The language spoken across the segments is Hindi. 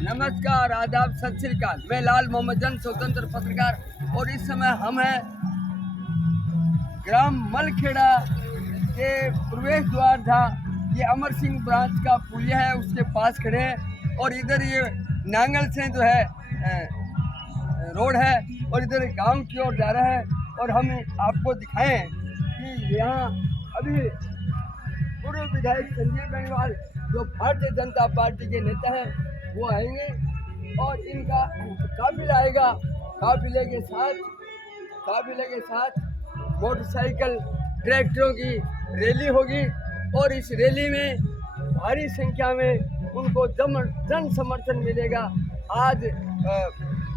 नमस्कार, आदाब, सत श्री अकाल। मैं लाल मोहम्मद जन स्वतंत्र पत्रकार और इस समय हम हैं ग्राम मलखेड़ा के प्रवेश द्वार था। ये अमर सिंह ब्रांच का पुलिया है, उसके पास खड़े हैं और इधर ये नांगल से जो है रोड है और इधर गांव की ओर जा रहा है। और हम आपको दिखाएं कि यहाँ अभी पूर्व विधायक संजीव बेनीवाल जो भारतीय जनता पार्टी के नेता हैं वो आएंगे और इनका काफिला आएगा। काफिले के साथ मोटरसाइकिल ट्रैक्टरों की रैली होगी और इस रैली में भारी संख्या में उनको जन समर्थन मिलेगा। आज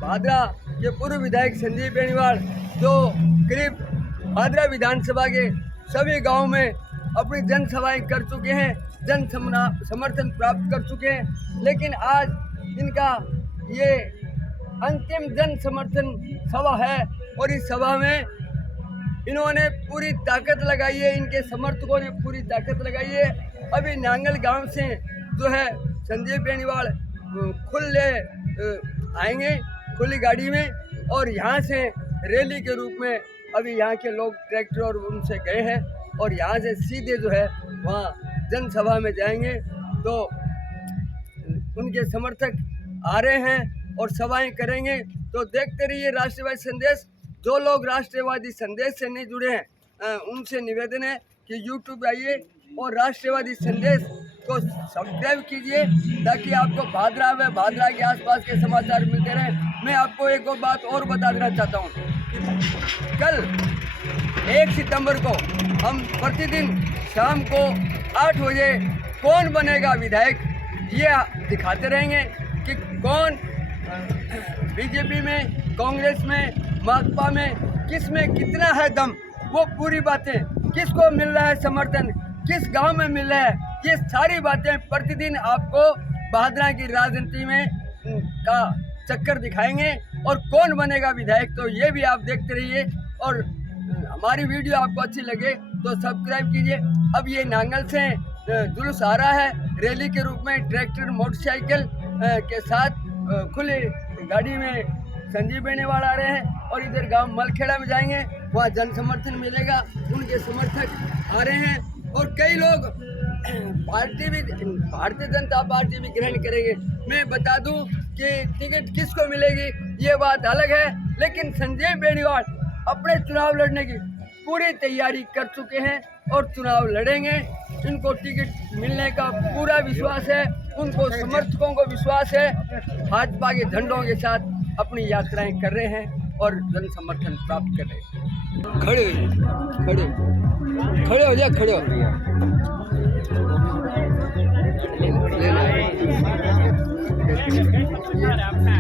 भादरा के पूर्व विधायक संजीव बेनीवाल जो करीब भादरा विधानसभा के सभी गांव में अपनी जनसभाएं कर चुके हैं, जन समर्थन प्राप्त कर चुके हैं, लेकिन आज इनका ये अंतिम जन समर्थन सभा है और इस सभा में इन्होंने पूरी ताकत लगाई है, इनके समर्थकों ने पूरी ताकत लगाई है। अभी नांगल गांव से जो है संजीव बेनीवाल खुले आएंगे खुली गाड़ी में और यहाँ से रैली के रूप में अभी यहाँ के लोग ट्रैक्टर और उनसे गए हैं और यहाँ से सीधे जो है वहाँ जनसभा में जाएंगे। तो उनके समर्थक आ रहे हैं और सभाएं करेंगे। तो देखते रहिए राष्ट्रवादी संदेश। जो लोग राष्ट्रवादी संदेश से नहीं जुड़े हैं उनसे निवेदन है कि यूट्यूब आइए और राष्ट्रवादी संदेश को सब्सक्राइब कीजिए ताकि आपको भादरा व भादरा के आसपास के समाचार मिलते रहें। मैं आपको एक और बात और बता देना चाहता हूँ कि कल 1 सितंबर को हम प्रतिदिन शाम को 8 बजे कौन बनेगा विधायक ये दिखाते रहेंगे कि कौन बीजेपी में, कांग्रेस में, माकपा में किस में कितना है दम। वो पूरी बातें किसको मिल रहा है समर्थन, किस गांव में मिल रहा है, ये सारी बातें प्रतिदिन आपको भादरा की राजनीति में का चक्कर दिखाएंगे और कौन बनेगा विधायक। तो ये भी आप देखते रहिए और हमारी वीडियो आपको अच्छी लगे तो सब्सक्राइब कीजिए। अब ये नांगल से जुलूस आ रहा है रैली के रूप में, ट्रैक्टर मोटरसाइकिल के साथ खुली गाड़ी में संजीव बेनीवाल आ रहे हैं और इधर गांव मलखेड़ा में जाएंगे, वहाँ जन समर्थन मिलेगा। उनके समर्थक आ रहे हैं और कई लोग भारतीय जनता पार्टी भी ग्रहण करेंगे। मैं बता दूं कि टिकट किसको मिलेगी ये बात अलग है, लेकिन संजीव बेनीवाल अपने चुनाव लड़ने की पूरी तैयारी कर चुके हैं और चुनाव लड़ेंगे। इनको टिकट मिलने का पूरा विश्वास है, उनको समर्थकों को विश्वास है। भाजपा के झंडों के साथ अपनी यात्राएं कर रहे हैं और जन समर्थन प्राप्त कर रहे हैं। खड़े हो जाए, खड़े हो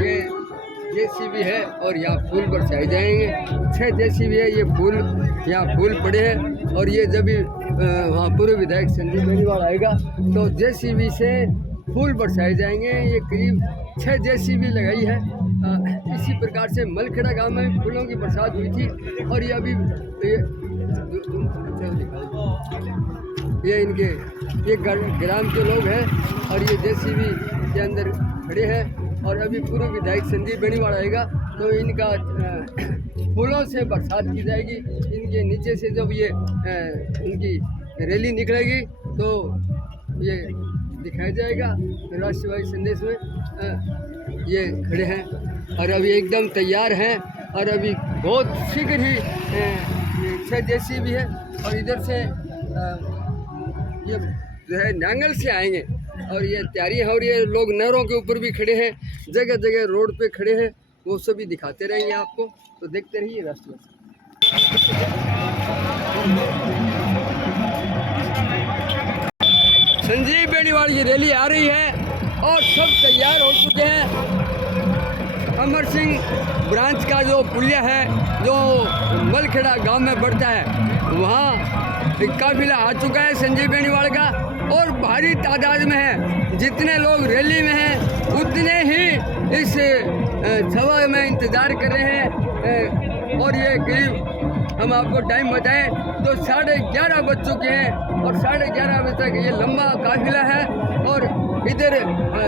ये जेसीबी है और यहाँ फूल बरसाए जाएंगे। 6 जेसीबी है, ये फूल यहाँ फूल पड़े हैं और ये जब भी वहाँ पूर्व विधायक संजीव बेनीवाल आएगा तो जेसीबी से फूल बरसाए जाएंगे। ये करीब 6 जेसीबी लगाई है। इसी प्रकार से मलखेड़ा गांव में फूलों की बरसात हुई थी और ये अभी ये इनके ये ग्राम के लोग हैं और ये जेसीबी के अंदर खड़े हैं और अभी पूर्व विधायक संजीव बेनीवाल आएगा तो इनका फूलों से बरसात की जाएगी। इनके नीचे से जब ये उनकी रैली निकलेगी तो ये दिखाया जाएगा। राष्ट्रवादी संदेश में ये खड़े हैं और अभी एकदम तैयार हैं और अभी बहुत शीघ्र ही 6 जेसीबी है और इधर से ये जो है नांगल से आएंगे और ये तैयारी है। और ये लोग नहरों के ऊपर भी खड़े हैं, जगह जगह रोड पे खड़े हैं, वो सभी दिखाते रहेंगे आपको। तो देखते रहिए राष्ट्रवादी। संजीव बेनीवाल की रैली आ रही है और सब तैयार हो चुके हैं। अमर सिंह ब्रांच का जो पुलिया है जो मलखेड़ा गांव में बढ़ता है वहाँ काफिला आ चुका है संजीव बेनीवाल का और भारी तादाद में है। जितने लोग रैली में हैं उतने ही इस सभा में इंतज़ार कर रहे हैं। और ये करीब हम आपको टाइम बताएं तो 11:30 बज चुके हैं और 11:30 बजे तक ये लंबा काफिला है और इधर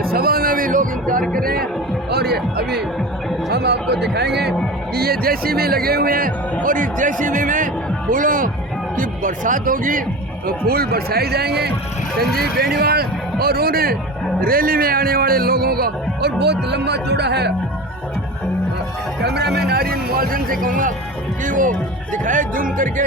सभा में भी लोग इंतजार कर रहे हैं। और ये अभी हम आपको दिखाएंगे कि ये जेसीबी लगे हुए हैं और इस जेसीबी में फूलों की बरसात होगी, फूल बरसाए जाएंगे संजीव बेनीवाल और उन रैली में आने वाले लोगों का। और बहुत लंबा चौड़ा है। कैमरामैन आर्यन मुआजन से कहूँगा कि वो दिखाए जूम करके।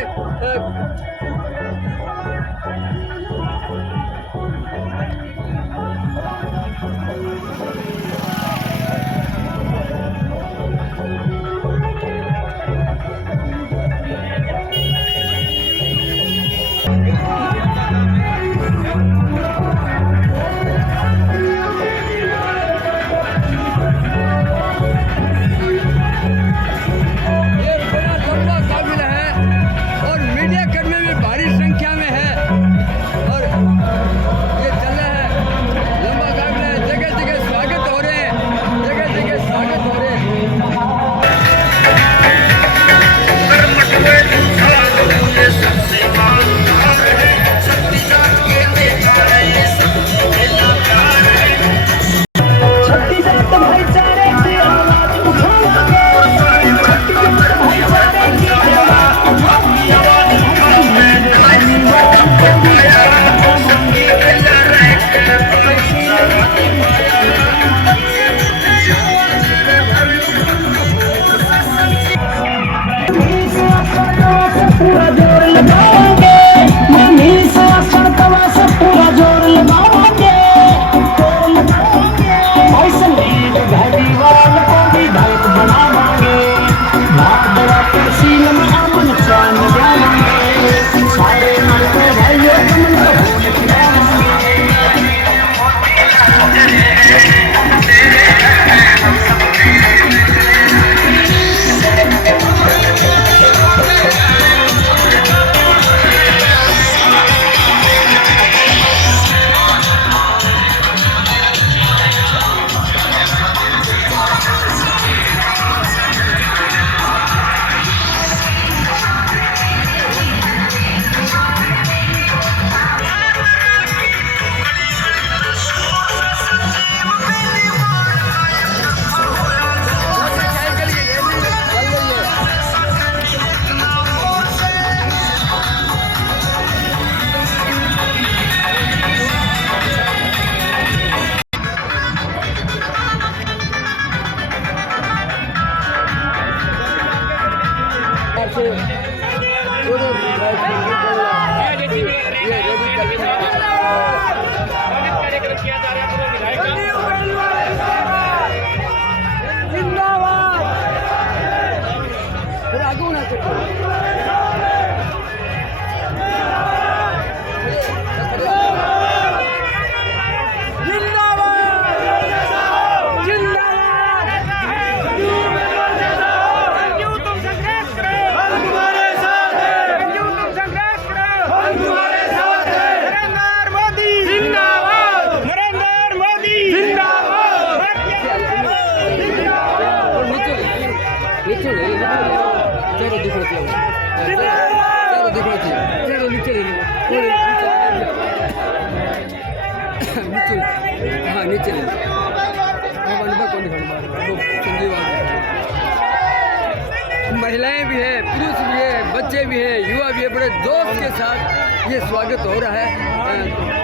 महिलाएं भी है, पुरुष भी है, बच्चे भी हैं, युवा भी है, बड़े जोश के साथ ये स्वागत हो रहा है।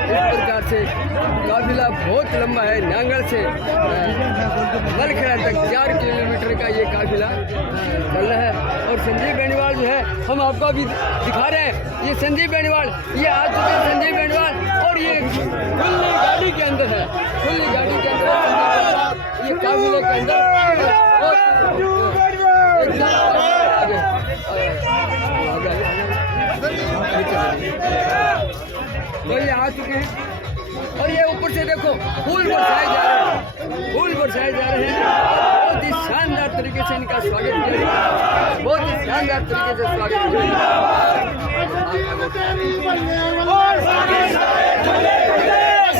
इस प्रकार से काफिला बहुत लंबा है, नांगल से बलखेड़ा तक 4 किलोमीटर का ये काफिला चल रहा है। और संजीव बेनीवाल जो है, हम आपको अभी दिखा रहे हैं, ये संजीव बेनीवाल ये आ चुके हैं। संजीव बेनीवाल और ये खुली गाड़ी के अंदर है, खुली गाड़ी के अंदर ये काफिले के अंदर तो ये आ चुके हैं। और ये ऊपर से देखो फूल बरसाए जा रहे हैं, फूल बरसाए जा रहे हैं। बहुत ही शानदार तरीके से इनका स्वागत किया गया, बहुत ही शानदार तरीके से स्वागत किया गया।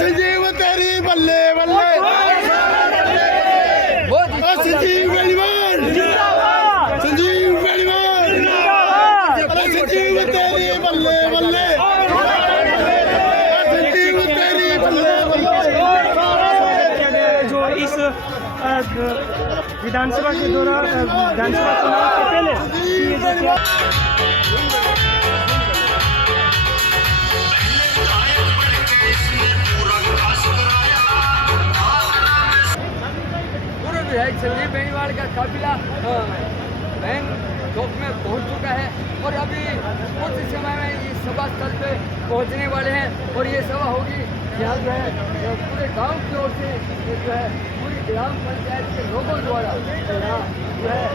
संजीव तेरी बल्ले बल्ले, संजीव बेनीवाल, संजीव बेनीवाल, संजीव तेरी बल्ले बल्ले, संजीव तेरी बल्ले बल्ले। आज विधानसभा के दौरान विधानसभा चुनाव से पहले ये जो क्या पूर्व विधायक संजीव बेनीवाल का काफिला बैंक चौक में पहुंच चुका है और अभी कुछ समय में इस सभा स्थल पे पहुंचने वाले हैं और ये सभा होगी यहाँ जो है पूरे गांव की ओर से ये जो है पूरी ग्राम पंचायत के लोगों द्वारा यहाँ जो है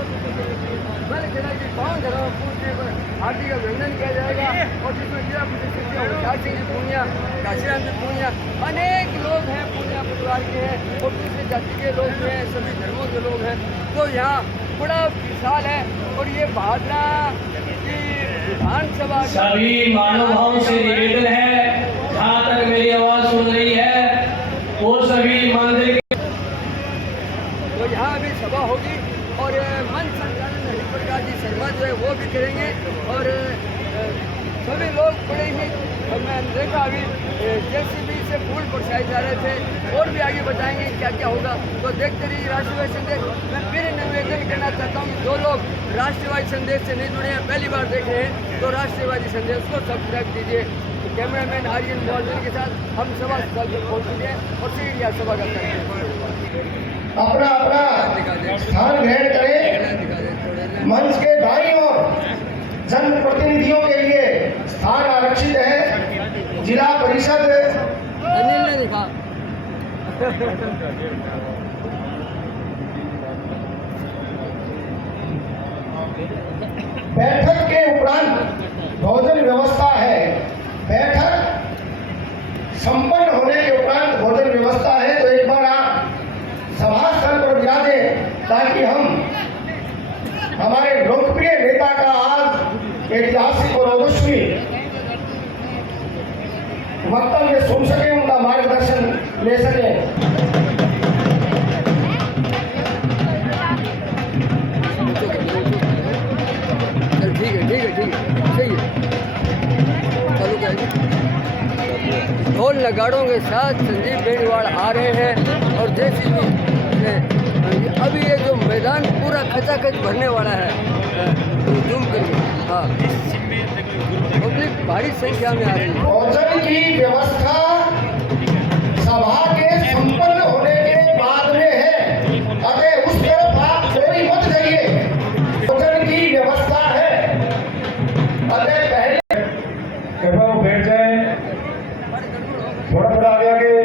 मैंने कहना कि पाँव धरा पूछने पर हार्दिक अभिनंदन किया जाएगा और जिसमें जिला पुलिस होशियार सिंह जी पूर्णिया, काशीराम जी पूर्णिया, अनेक लोग हैं पूर्णिया परिवार के हैं और दूसरी जाति के लोग भी हैं, सभी धर्मों के लोग हैं। तो यहाँ बड़ा विशाल है और ये भादरा की विधानसभा सभी महानुभावों से निवेदन है, जहाँ तक मेरी आवाज सुन रही है वो सभी मंदिर तो यहाँ अभी सभा होगी और मंच संचालन हरिप्रकाश जी शर्मा जो है वो भी करेंगे और सभी लोग बड़े ही मैंने देखा अभी जेसीबी से फूल बरसाए जा रहे थे और भी आगे बताएंगे क्या क्या होगा। तो देखते रहिए राष्ट्रवादी संदेश। मैं फिर निवेदन करना चाहता हूँ जो लोग राष्ट्रवादी संदेश से नहीं जुड़े हैं, पहली बार देख रहे हैं तो राष्ट्रवादी संदेश को सब्सक्राइब कीजिए। तो कैमरामैन आर्यन मौजूद के साथ हम सभा स्थल पर पहुँच चुके हैं और शीघ्र यह सभा का अपना अपना स्थान ग्रहण करें। मंच के दाईं ओर जनप्रतिनिधियों के लिए स्थान आरक्षित है। जिला परिषद अनिल ने दिखा बैठक के उपरांत भोजन व्यवस्था है। बैठक संपन्न होने के उपरांत भोजन व्यवस्था है। तो एक बार आप सभा स्थल पर जा दें ताकि हम हमारे लोकप्रिय नेता का आज ऐतिहासिक और ओजस्वी वक्तव्य सुन सके, उनका मार्गदर्शन ले सके। ठीक है सही है। चालू करेंगे। ढोल नगाड़ों के साथ संजीव बेनीवाल आ रहे हैं और जैसे अभी ये जो मैदान पूरा खचाखच भरने वाला है जूम करिए। हाँ, पब्लिक भारी संख्या में आ रही है। भोजन की व्यवस्था सभा के संपन्न होने के बाद में है, अतः उस तरफ आप कोई मत जाइए। भोजन की व्यवस्था है, अतः पहले कृपया वो बैठ जाए, थोड़ा थोड़ा आगे आगे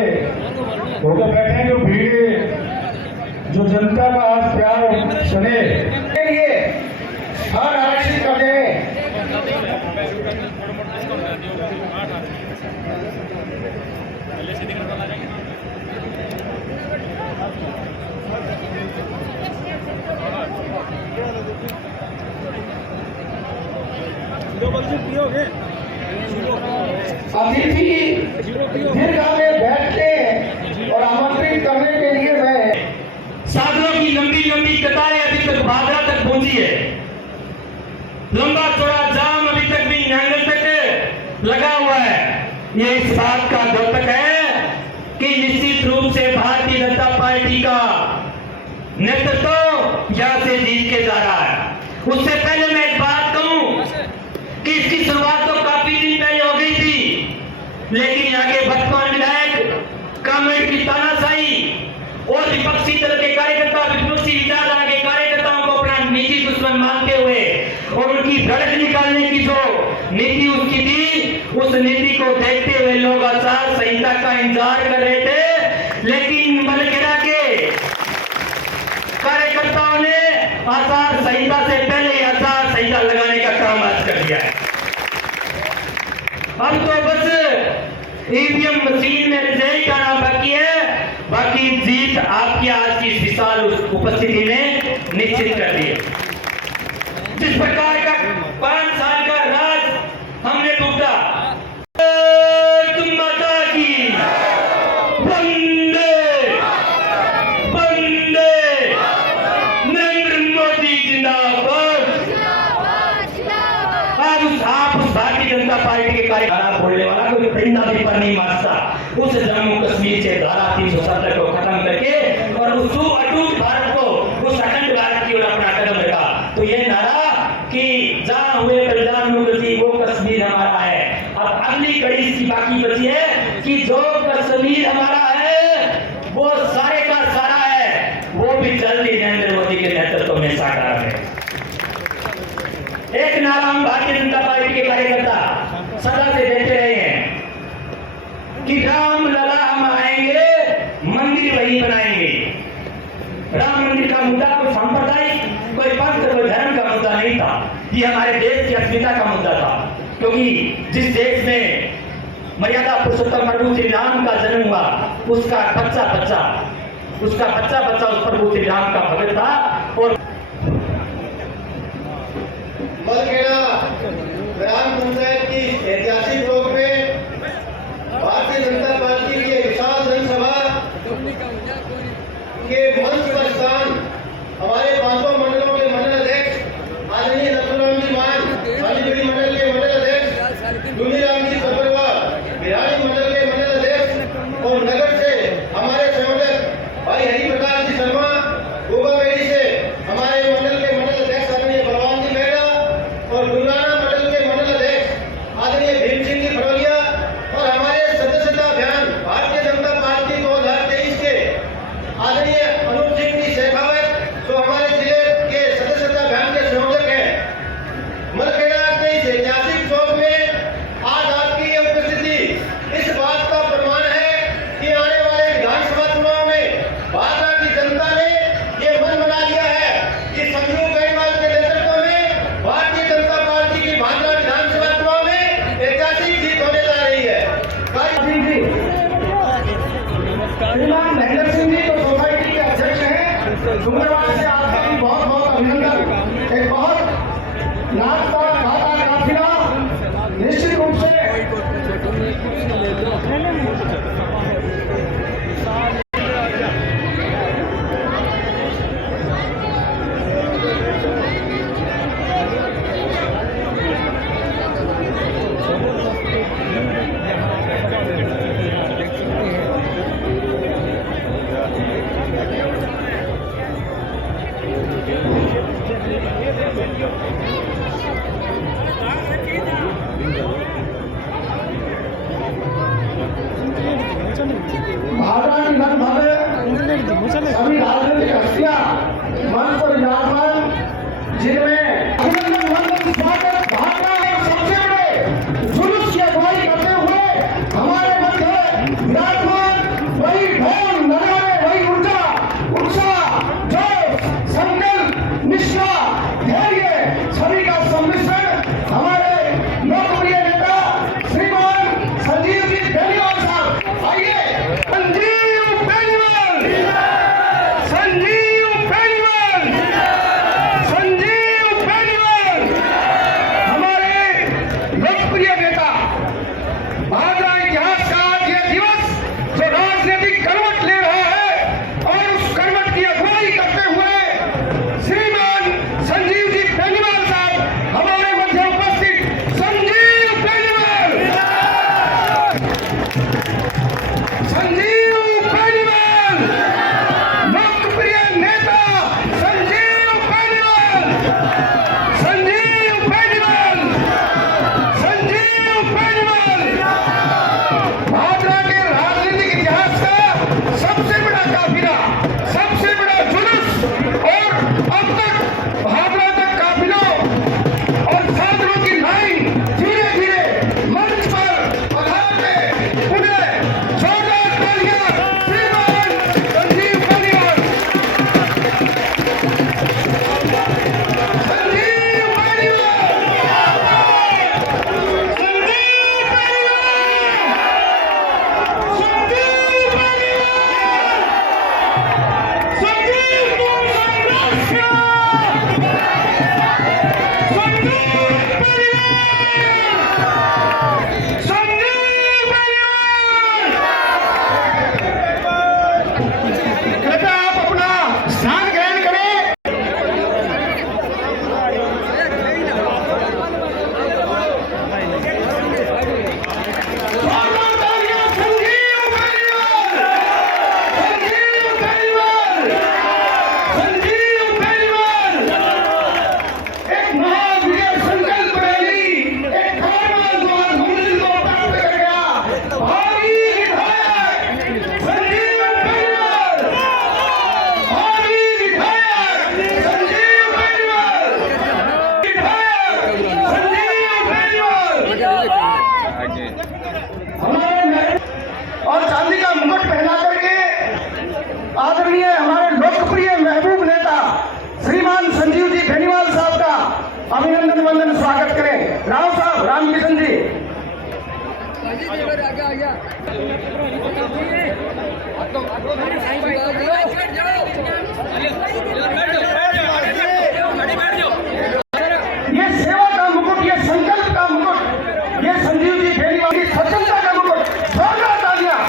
होकर बैठे। जो भीड़ जो जनता का आज प्यार सुने के लिए स्थान आरक्षित कर दें। अतिथि दीर्घा में बैठते हैं और आमंत्रित करने के लिए मैं साधनों की लंबी लंबी कतारें अभी तक भादरा तक पहुंची है। लंबा चौड़ा जाम अभी तक भी नांगल तक लगा हुआ है। ये इस बात का द्योतक है कि निश्चित रूप से भारतीय जनता पार्टी का नेतृत्व यहां से जीत के जा रहा है। उससे पहले मैं एक बात कहूं कि इसकी शुरुआत तो काफी दिन पहले हो गई थी, लेकिन यहाँ के वर्तमान विधायक कमेंट की तानाशाही और विपक्षी दल के कार्यकर्ता, विपक्षी विचारधारा के कार्यकर्ताओं को अपना निजी दुश्मन मानते हुए और उनकी धड़क निकालने की जो नीति उसकी थी, उस नीति को देखते हुए लोग आचार संहिता का इंतजार कर रहे थे। लेकिन मलखेड़ा के कार्यकर्ताओं ने आचार संहिता से पहले आचार संहिता लगाने का काम आज कर दिया है। अब तो बस ईवीएम मशीन में रिजल्ट आना बाकी है, बाकी जीत आपकी आज की विशाल उपस्थिति में निश्चित कर दी है। जिस प्रकार का 5 साल का राज हमने भुगता, माता की वंदे वंदे, नरेंद्र मोदी जिंदाबाद। आप उस भारतीय जनता पार्टी के कार्यकर्ता बोलने वाला कोई पिंडा भी पर नहीं मारता। उस जम्मू कश्मीर से धारा 370 को खत्म करके और उस अटूट भारत मंदिर का मुद्दा कोई सांप्रदायिक, कोई पंथ, कोई धर्म का मुद्दा नहीं था। ये हमारे देश की अस्मिता का मुद्दा था, क्योंकि जिस देश में मर्यादा पुरुषोत्तम प्रभु श्री राम का जन्म हुआ, उसका बच्चा बच्चा उस प्रभु श्री राम का भक्त था। और मलखेड़ा ग्राम पंचायत की ऐतिहासिक रोक में भारतीय जनता पार्टी की विशाल जनसभा के मंच पर स्थान हमारे 500 मंडलों के मंडल अध्यक्ष आदरणीय लखनराम जी मान, हाजीपुरी मंडल के मंडल अध्यक्ष दुनीराम जी सबरवा, बिहारी मंडल के मंडल अध्यक्ष और नगर से हमारे संयोजक भाई हरि प्रकाश जी शर्मा, गोगामेड़ी से हमारे मंडल के मंडल अध्यक्ष आदरणीय बलवान जी मेहरा और गुरुनाना मंडल के मंडल अध्यक्ष आदरणीय भीम सिंह जी फड़ोलिया और हमारे सदस्यता अभियान भारतीय जनता पार्टी 2023 के आदरणीय अनूप सिंह जी शेखावत, जो हमारे जिले के सदस्यता अभियान के संयोजक हैं। मलखेड़ा के इस ऐतिहासिक चौक में आज आपकी ये उपस्थिति इस बात का प्रमाण है कि आने वाले विधानसभा चुनाव में भाजपा की जनता ने ये मन बना लिया है कि संजू बेनीवाल के नेतृत्व में भारतीय जनता पार्टी की भाजपा विधानसभा चुनाव में ऐतिहासिक जीत होने जा रही है। श्रीमान महेंद्र सिंह जी तो सोसाइटी के अध्यक्ष हैं, डूंगरवाड़ से आपका भी बहुत बहुत अभिनंदन। एक बहुत नाचता गाता काफिला निश्चित रूप से भाजपा की लगभग सभी राजनीतिक हस्तियां मंच पर विराजमान, जिनमें अभिनंदन वंदन स्वागत भावना और सबसे बड़े जुलूस की अगुवाई करते हुए हमारे मध्य विराजमान वही ढोल नगाड़े, वही ऊर्जा, उत्साह, जोश, संकल्प, निष्ठा, धैर्य सभी का सम्मिश्रण हमारे लोकप्रिय नेता श्रीमान संजीव जी बेनीवाल साहब। आइए संजीव बेनीवाल, संजीव बेनीवाल, संजीव अभिनंदन स्वागत करें। राव साहब, रामकिशन जी। आगे आ गया। ये सेवा का मुकुट, ये संकल्प का मुकुट, ये संजीव जी बेनीवाल की सज्जनता का मुकुट। जोरदार तालियां।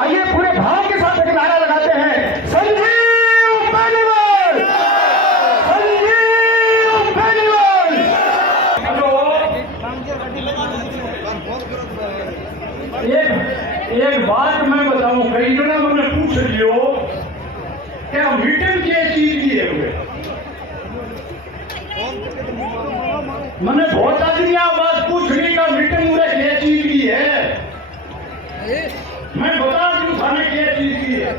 आइए पूरे भाव के साथ एक नारा लगाते हैं, संजीव बेनीवाल, संजीव बेनीवाल। एक बात मैं बताऊं, कई जना मैंने पूछ लियो क्या मीटिंग क्या चीज की है हुए। मैंने बहुत आदमी आ बात पूछने का मीटिंग में क्या चीज की है, मैं बता दूं थाने क्या चीज की है।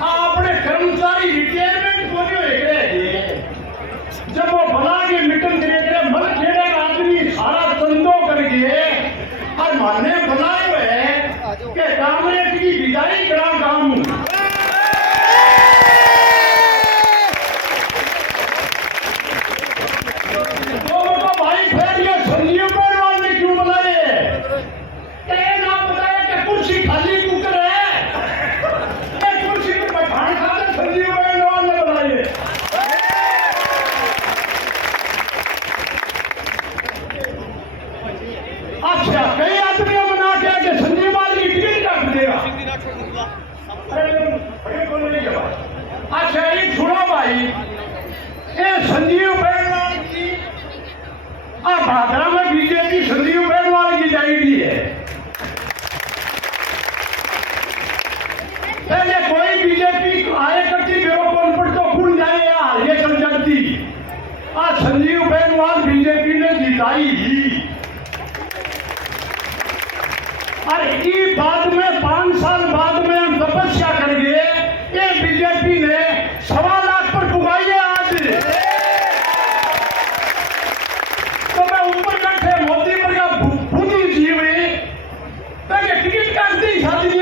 अपने कर्मचारी रिटायरमेंट को जो जब वो बना के मीटिंग करे मल खेड़े का आदमी सारा चंदो करके और माने बनाए हुए कि कामरेड की विदाई करा काम। तो भाई फिर ये संजीव बेनीवाल ने क्यों बनाए? ना बताया कि कुर्सी खाली कुकर है, कुर्सी को बैठाने खाते संजीव बेनीवाल ने बनाई। अच्छा, कई आदमियों में ना क्या कि संजीव वाली की टिकट काट देगा। अच्छा, एक सुनो भाई, ये संजीव बेनीवाल की भादरा में बीजेपी संजीव बेनीवाल की जाएगी है। पहले कोई बीजेपी आए करती ब्यूरो कौन पर तो खुल जाए यार, ये चल जाती। आज संजीव बेनीवाल बीजेपी ने जिताई ही। और ये बाद में 5 साल बाद में हम तपस्या करेंगे, ये बीजेपी ने 1.25 लाख पर पुगाई है आज। तो मैं ऊपर बैठे मोदी पर का बुद्धि जीवे टिकट काटती शादी की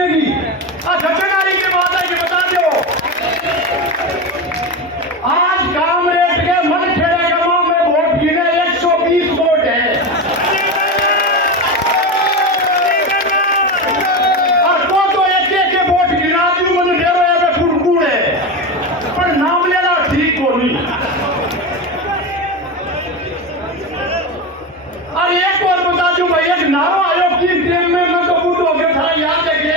घटनारी के बाद है कि बता दो। आज कामरेड के मन खेड़े गांव में वोट गिने 120 वोट है। तो एक वोट गिना दू मैंने डेरो कुड़कुड़े पर नाम लेना ठीक हो नहीं। और एक और बता दू भाई, एक नारो आयोग की टीम में मैं तो बूढ़ हो गया था, याद है कि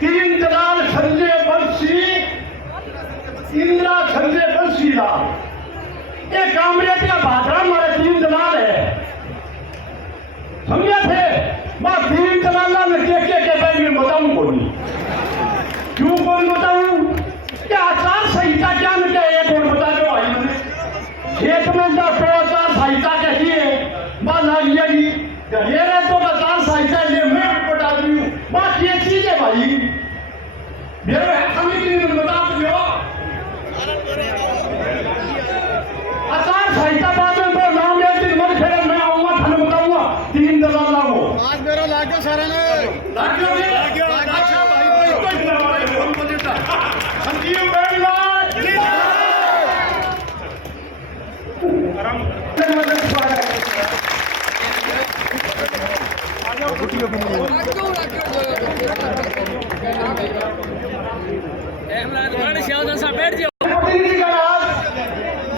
3 दलाल संजय बंसी, इंदिरा संजय बंसी लाल, ये कामरेड का भादरा हमारे 3 दलाल है, समझे थे। मैं 3 दलाल में देख के बैंक में बताऊं कौन, क्यों कौन बताऊं? क्या आचार संहिता क्या मिलता है? एक और बता दो भाई, मैंने खेत में तो आचार संहिता कहिए बात लगी ये रहे तो आचार संहिता ले मैं बता दी हूँ। बात ये चीज है भाई, मेरे समिति ने बता दो आचार संहिता बाद में तो नाम ले दिन मन खेड़े मैं आऊंगा, थाने बताऊंगा 3 दलाल लागो। आज मेरा लाग गया सारा ने लाग गया। अच्छा भाई संजीव बेनीवाल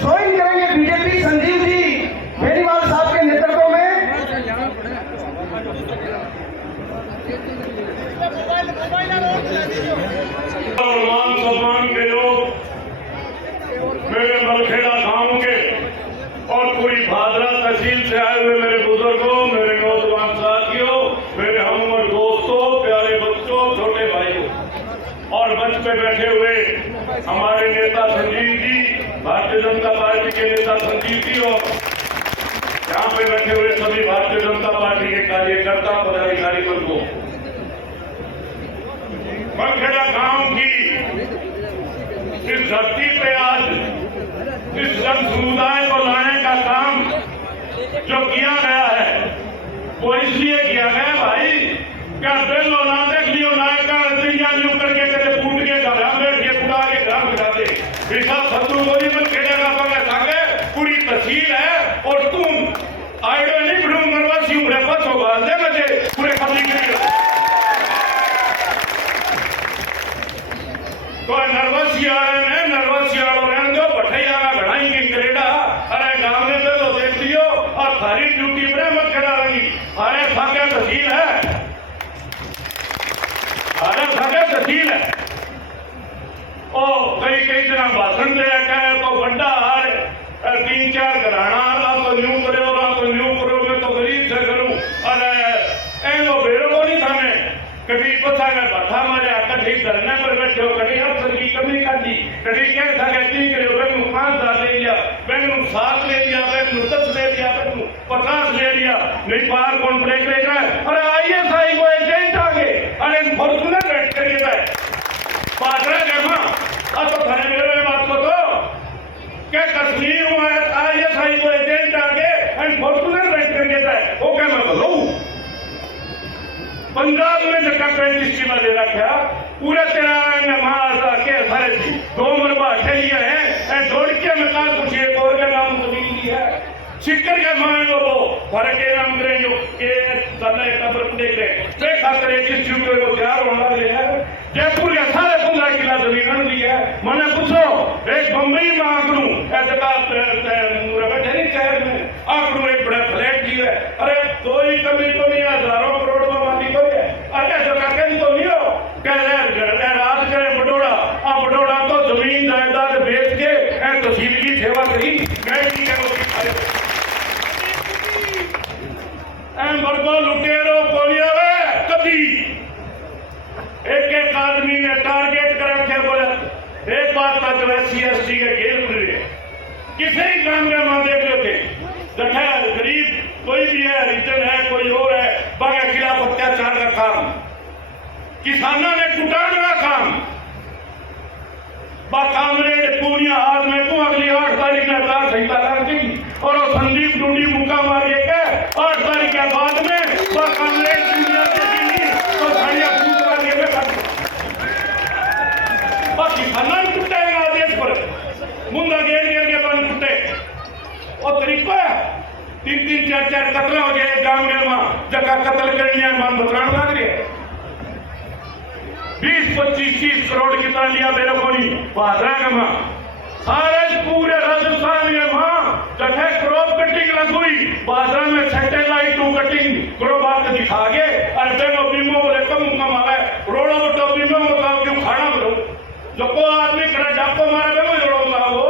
ज्वाइन करेंगे बीजेपी संजीव जी बेनीवाल साहब के नेतृत्व में। मान सम्मान के लोग, मेरे मलखेड़ा गांव के और पूरी भादरा तहसील से आए हुए मेरे बुजुर्गों, मेरे नौजवान साथियों, मेरे हमउम्र दोस्तों, प्यारे बच्चों, छोटे भाइयों और मंच पे बैठे हुए हमारे नेता संजीव जी, भारतीय जनता पार्टी के नेता संजीव जी और यहाँ पे बैठे हुए सभी भारतीय जनता पार्टी के कार्यकर्ता पदाधिकारी वर्गों, मलखेड़ा गांव की इस धरती पे आज इस जन समुदाय को लाने का काम जो किया गया है वो इसलिए किया गया भाई क्या बेलो ना देख लियो ना दिया न्यू करके कदे फूट के घर में ये बुला के घर बिठा दे विशा शत्रु गोली में खेलेगा पकड़ थाके पूरी तहसील है और तुम आइडो नहीं बढ़ू नरवासी उमरे पछ होगा दे मुझे पूरे कबली के तो नरवासी आ रहे हैं नरवासी आ रहे हैं जो बठैया का घड़ाई की करेड़ा अरे गांव में तो देख लियो और सारी ड्यूटी पर मत खड़ा रही अरे थाके तहसील है अरे थाके तहसील है ओ कई दिन भाषण दे रखा है तो बड़ा हार 3-4 घराना तो न्यू करो मैं तो गरीब से करूं अरे एनो बेरो को नहीं थाने कभी पता है बैठा मारे आकर ठीक धरने पर बैठे हो कभी अफसर की कमी कर दी कभी क्या था कहती करो बैंक 5,000 ले लिया बैंक 7 ले लिया बैंक 10 ले लिया बैंक 50 ले लिया नहीं बाहर कौन ब्रेक ले रहा है अरे ISI को एजेंट आ गए अरे फॉर्चूनर बैठ कर ये पात्रा जमा अब तो थाने मेरे बात को तो क्या कश्मीर में ISI को एजेंट आ गए एंड फॉर्चूनर बैठ कर ये वो क्या मैं बोलूं पंजाब में जगह 35 में ले रखा पूरे तेरा नमाज के सारे 2 मरबा ठेलिया है दौड़ के में काल कुछ एक और का नाम जमीन दी है सिक्कर के माए वो घर के नाम करे जो के दादा कब्र देख रहे से खातिर एक स्टूडियो को तैयार होना ले है जयपुर के सारे 15 किला जमीन ली है मैंने पूछो एक बम्बई में आंकड़ू ऐसे का बैठे नहीं शहर में आंकड़ू एक बड़ा फ्लैट की है अरे कोई कमी तो नहीं हजारों करोड़ में माली को है अरे जो का कहीं तो नहीं हो कह रहे रात करे बडोड़ा बडोड़ा तो जमीन जायदाद बेच के तहसील की सेवा करी मैं मरबो लुटेरो कोलिया कभी एक आदमी ने टारगेट कर रखे बोले एक बात का जो SC/ST के घेर खुल रहे किसी ही काम में मान देख लेते देखा गरीब कोई भी है रिटर्न है कोई और है बागे खिलाफ अत्याचार का काम किसानों ने कुटान का काम कामरेड पूर्णिया हाथ में को अगली 8 तारीख में तार संहिता लग गई और वो संदीप डूडी मुक्का मार के 8 तारीख के बाद में कामरेड दुनिया से तो साड़ियां फूट मार के बाकी खाना टूटेगा देश पर मुंगा घेर के बन टूटे और तरीका है 3-3 4-4 कत्ल हो गए गांव में जगह कत्ल करनी है मान बतरान लग रही है 20-25-30 करोड़ कितना लिया मेरे को नहीं बादरा का मां सारे पूरे राजस्थान में मां जगह क्रॉप कटिंग लग हुई बादरा में सैटेलाइट कटिंग क्रॉप आपको दिखा के और देखो बीमो बोले कम आवे रोड़ा बटो बीमो बताओ क्यों खाना करो जो को आदमी खड़ा डाको मारे बेमो जोड़ो बताओ वो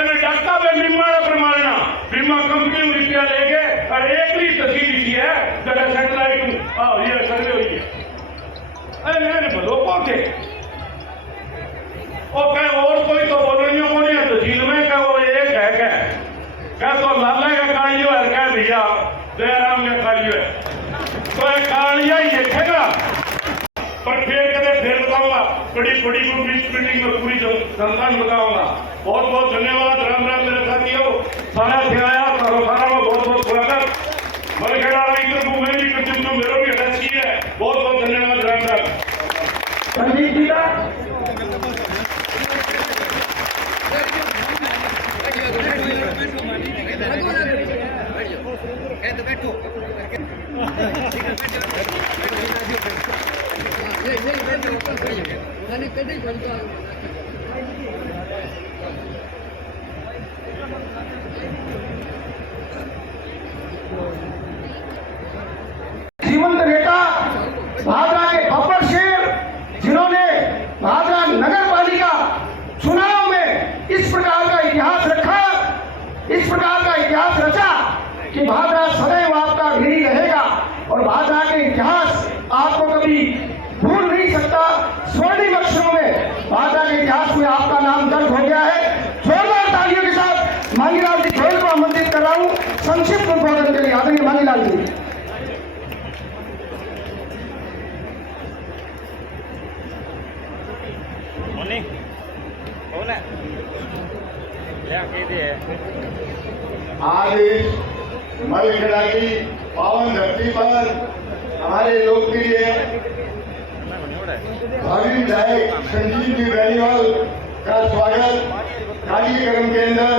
एने डाका पे बीमा प्रमाणना बीमा कंपनी रुपया लेके और एक ही तहसील की है जगह सैटेलाइट ये सर्वे हुई है अरे बोलो कौन थे और क्या और कोई तो बोल रही हो कौन है तहसील में क्या वो एक है क्या तो लाला का कालियो है क्या भैया जयराम का कालियो है तो एक कालिया ही देखेगा पर फिर बताऊंगा बड़ी मीटिंग में पूरी जनता में बताऊंगा बहुत बहुत धन्यवाद राम राम मेरे साथियों सारा से आया सारा में बहुत बहुत स्वागत मलखेड़ा इंटरव्यू में भी कुछ मेरे भी अच्छी है बहुत बहुत धन्यवाद राम राम संदीप जी का जीवंत नेता भादरा के बब्बर शेर जिन्होंने भादरा नगर पालिका चुनाव में इस प्रकार का इतिहास रखा इस प्रकार का इतिहास रचा कि भादरा सदैव आपका ऋणी रहेगा और भादरा के इतिहास आपको कभी भूल नहीं सकता स्वर्णिम अक्षरों में भादरा के इतिहास में आपका नाम दर्ज हो गया है जोरदार तालियों के साथ मांगीलाल जी गोयल को आमंत्रित कर रहा हूं संक्षिप्त उद्बोधन के लिए आदरणीय मांगीलाल जी आज इस मलखेड़ा की पावन धरती पर हमारे लोकप्रिय भावी विधायक संजीव जी बेनीवाल का स्वागत कार्यक्रम के अंदर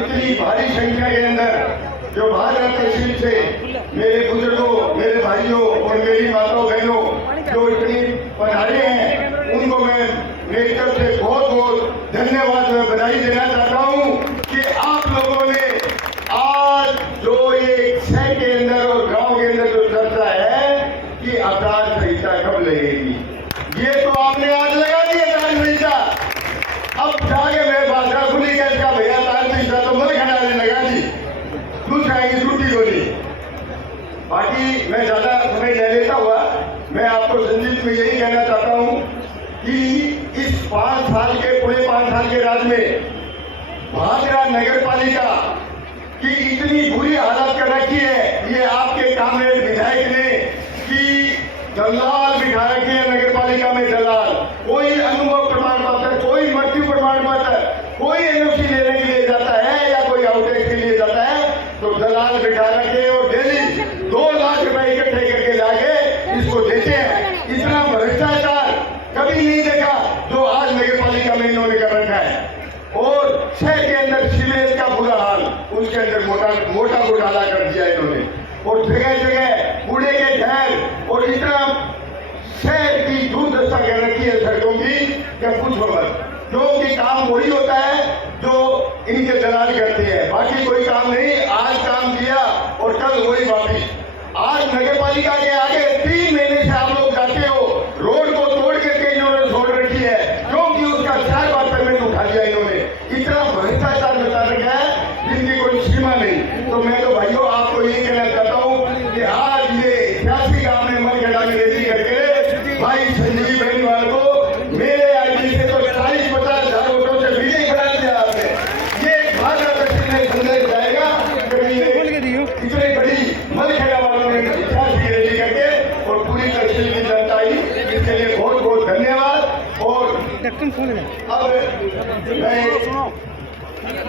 इतनी भारी संख्या के अंदर जो भारत तहसील से मेरे बुजुर्गों, मेरे भाइयों और मेरी माताओं बहनों जो इतनी पधारे हैं, उनको मैं मेरी तरफ से बहुत बहुत धन्यवाद मैं बधाई देना चाहता हूँ कि आप लोगों ने आज जो ये शहर के अंदर और गांव के अंदर जो चर्चा है कि आचार संहिता कब लगेगी, ये तो आपने आज लगा दी आचार संहिता। अब जाके मैं बात खुली गया इसका भैया आचार संहिता तो मर खड़ा लगा दी, दूसरा आएगी दूसरी गोली। बाकी मैं ज्यादा समय ले लेता हुआ मैं आपको संजीव में यही कहना चाहता हूँ कि इस 5 साल के पूरे 5 साल के राज में भादरा नगर पालिका की इतनी बुरी हालत कर रखी है, ये आपके कामरेड विधायक ने कि दलाल बिठा रखे हैं नगर पालिका में, दलाल। कोई अनुभव प्रमाण पत्र, कोई मृत्यु प्रमाण पत्र, कोई एनओसी लेने के लिए जाता है या कोई आउटटेक्स के लिए जाता है तो दलाल बिठा रखे और डेली 2 लाख रुपए इकट्ठे करके लाके इसको देते हैं। इतना भ्रष्टाचार कभी नहीं देखा जो आज नगर पालिका में इन्होंने कर रखा है। और शहर के अंदर सीवरेज का बुरा हाल, उसके अंदर मोटा घोटाला कर दिया इन्होंने, और जगह जगह कूड़े के ढेर, और इतना शहर की दुर्दशा कर रखी है सड़कों की क्या पूछो मत। क्योंकि काम वही होता है जो इनके दलाल करते हैं, बाकी कोई काम नहीं। आज काम किया और कल वही वापिस। आज नगर पालिका के आगे 3 महीने से आप लोग जाते हो, रोड को तोड़ करके इन्होंने छोड़ रखी है क्योंकि उसका 4 बार पेमेंट उठा लिया इन्होंने। इतना भ्रष्टाचार बता रखा है जिनकी कोई सीमा नहीं। तो मैं तो भाइयों आपको ये कहना चाहता हूँ कि आज ये 86 गाँव में मलखेड़ा में रैली करके भाई संजीव बेनीवाल को मेरे आईडी से तो 40-50 हजार वोटों से विजयी बना दिया आपने। ये भाजपा तहसील में संदेश जाएगा इतनी बड़ी मलखेड़ा वालों ने 86 की रैली करके और पूरी तहसील की जनता आई, इसके लिए बहुत बहुत धन्यवाद। और अब मैं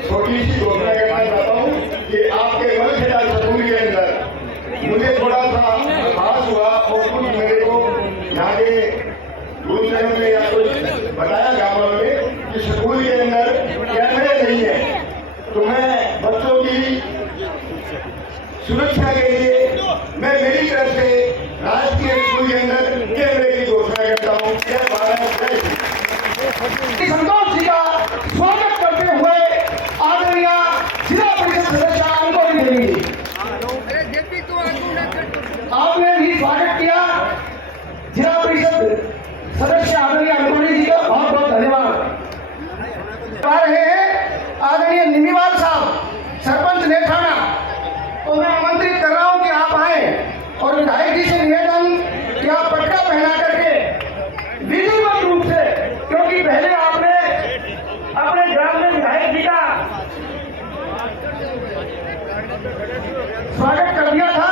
छोटी सी घोषणा करना चाहता हूँ कि आपके मलखेड़ा स्कूल के अंदर मुझे थोड़ा सा आभास हुआ और कुछ मेरे को यहाँ के गुरुजनों ने या कुछ बताया गाँव वालों ने कि स्कूल के अंदर कैमरे नहीं है, तो मैं बच्चों की सुरक्षा के लिए मैं मेरी तरफ से राजकीय स्कूल के अंदर कैमरे की घोषणा करता हूँ। जय भारत, जय श्री। संतोष जी का स्वागत करते हुए आदरणीय जिला परिषद सदस्य अनुभवी देवी, आपने भी स्वागत किया। जिला परिषद सदस्य आदरणीय अनुभवी जी का बहुत बहुत धन्यवाद। आ रहे हैं आदरणीय निमीवाल साहब, सरपंच नेठाना, तो मैं आमंत्रित कर रहा हूं कि आप आए और विधायक जी से निवेदन कि आप पटका पहना करके विधिवत रूप से, क्योंकि पहले आपने अपने ग्राम में विधायक जी का स्वागत कर दिया था,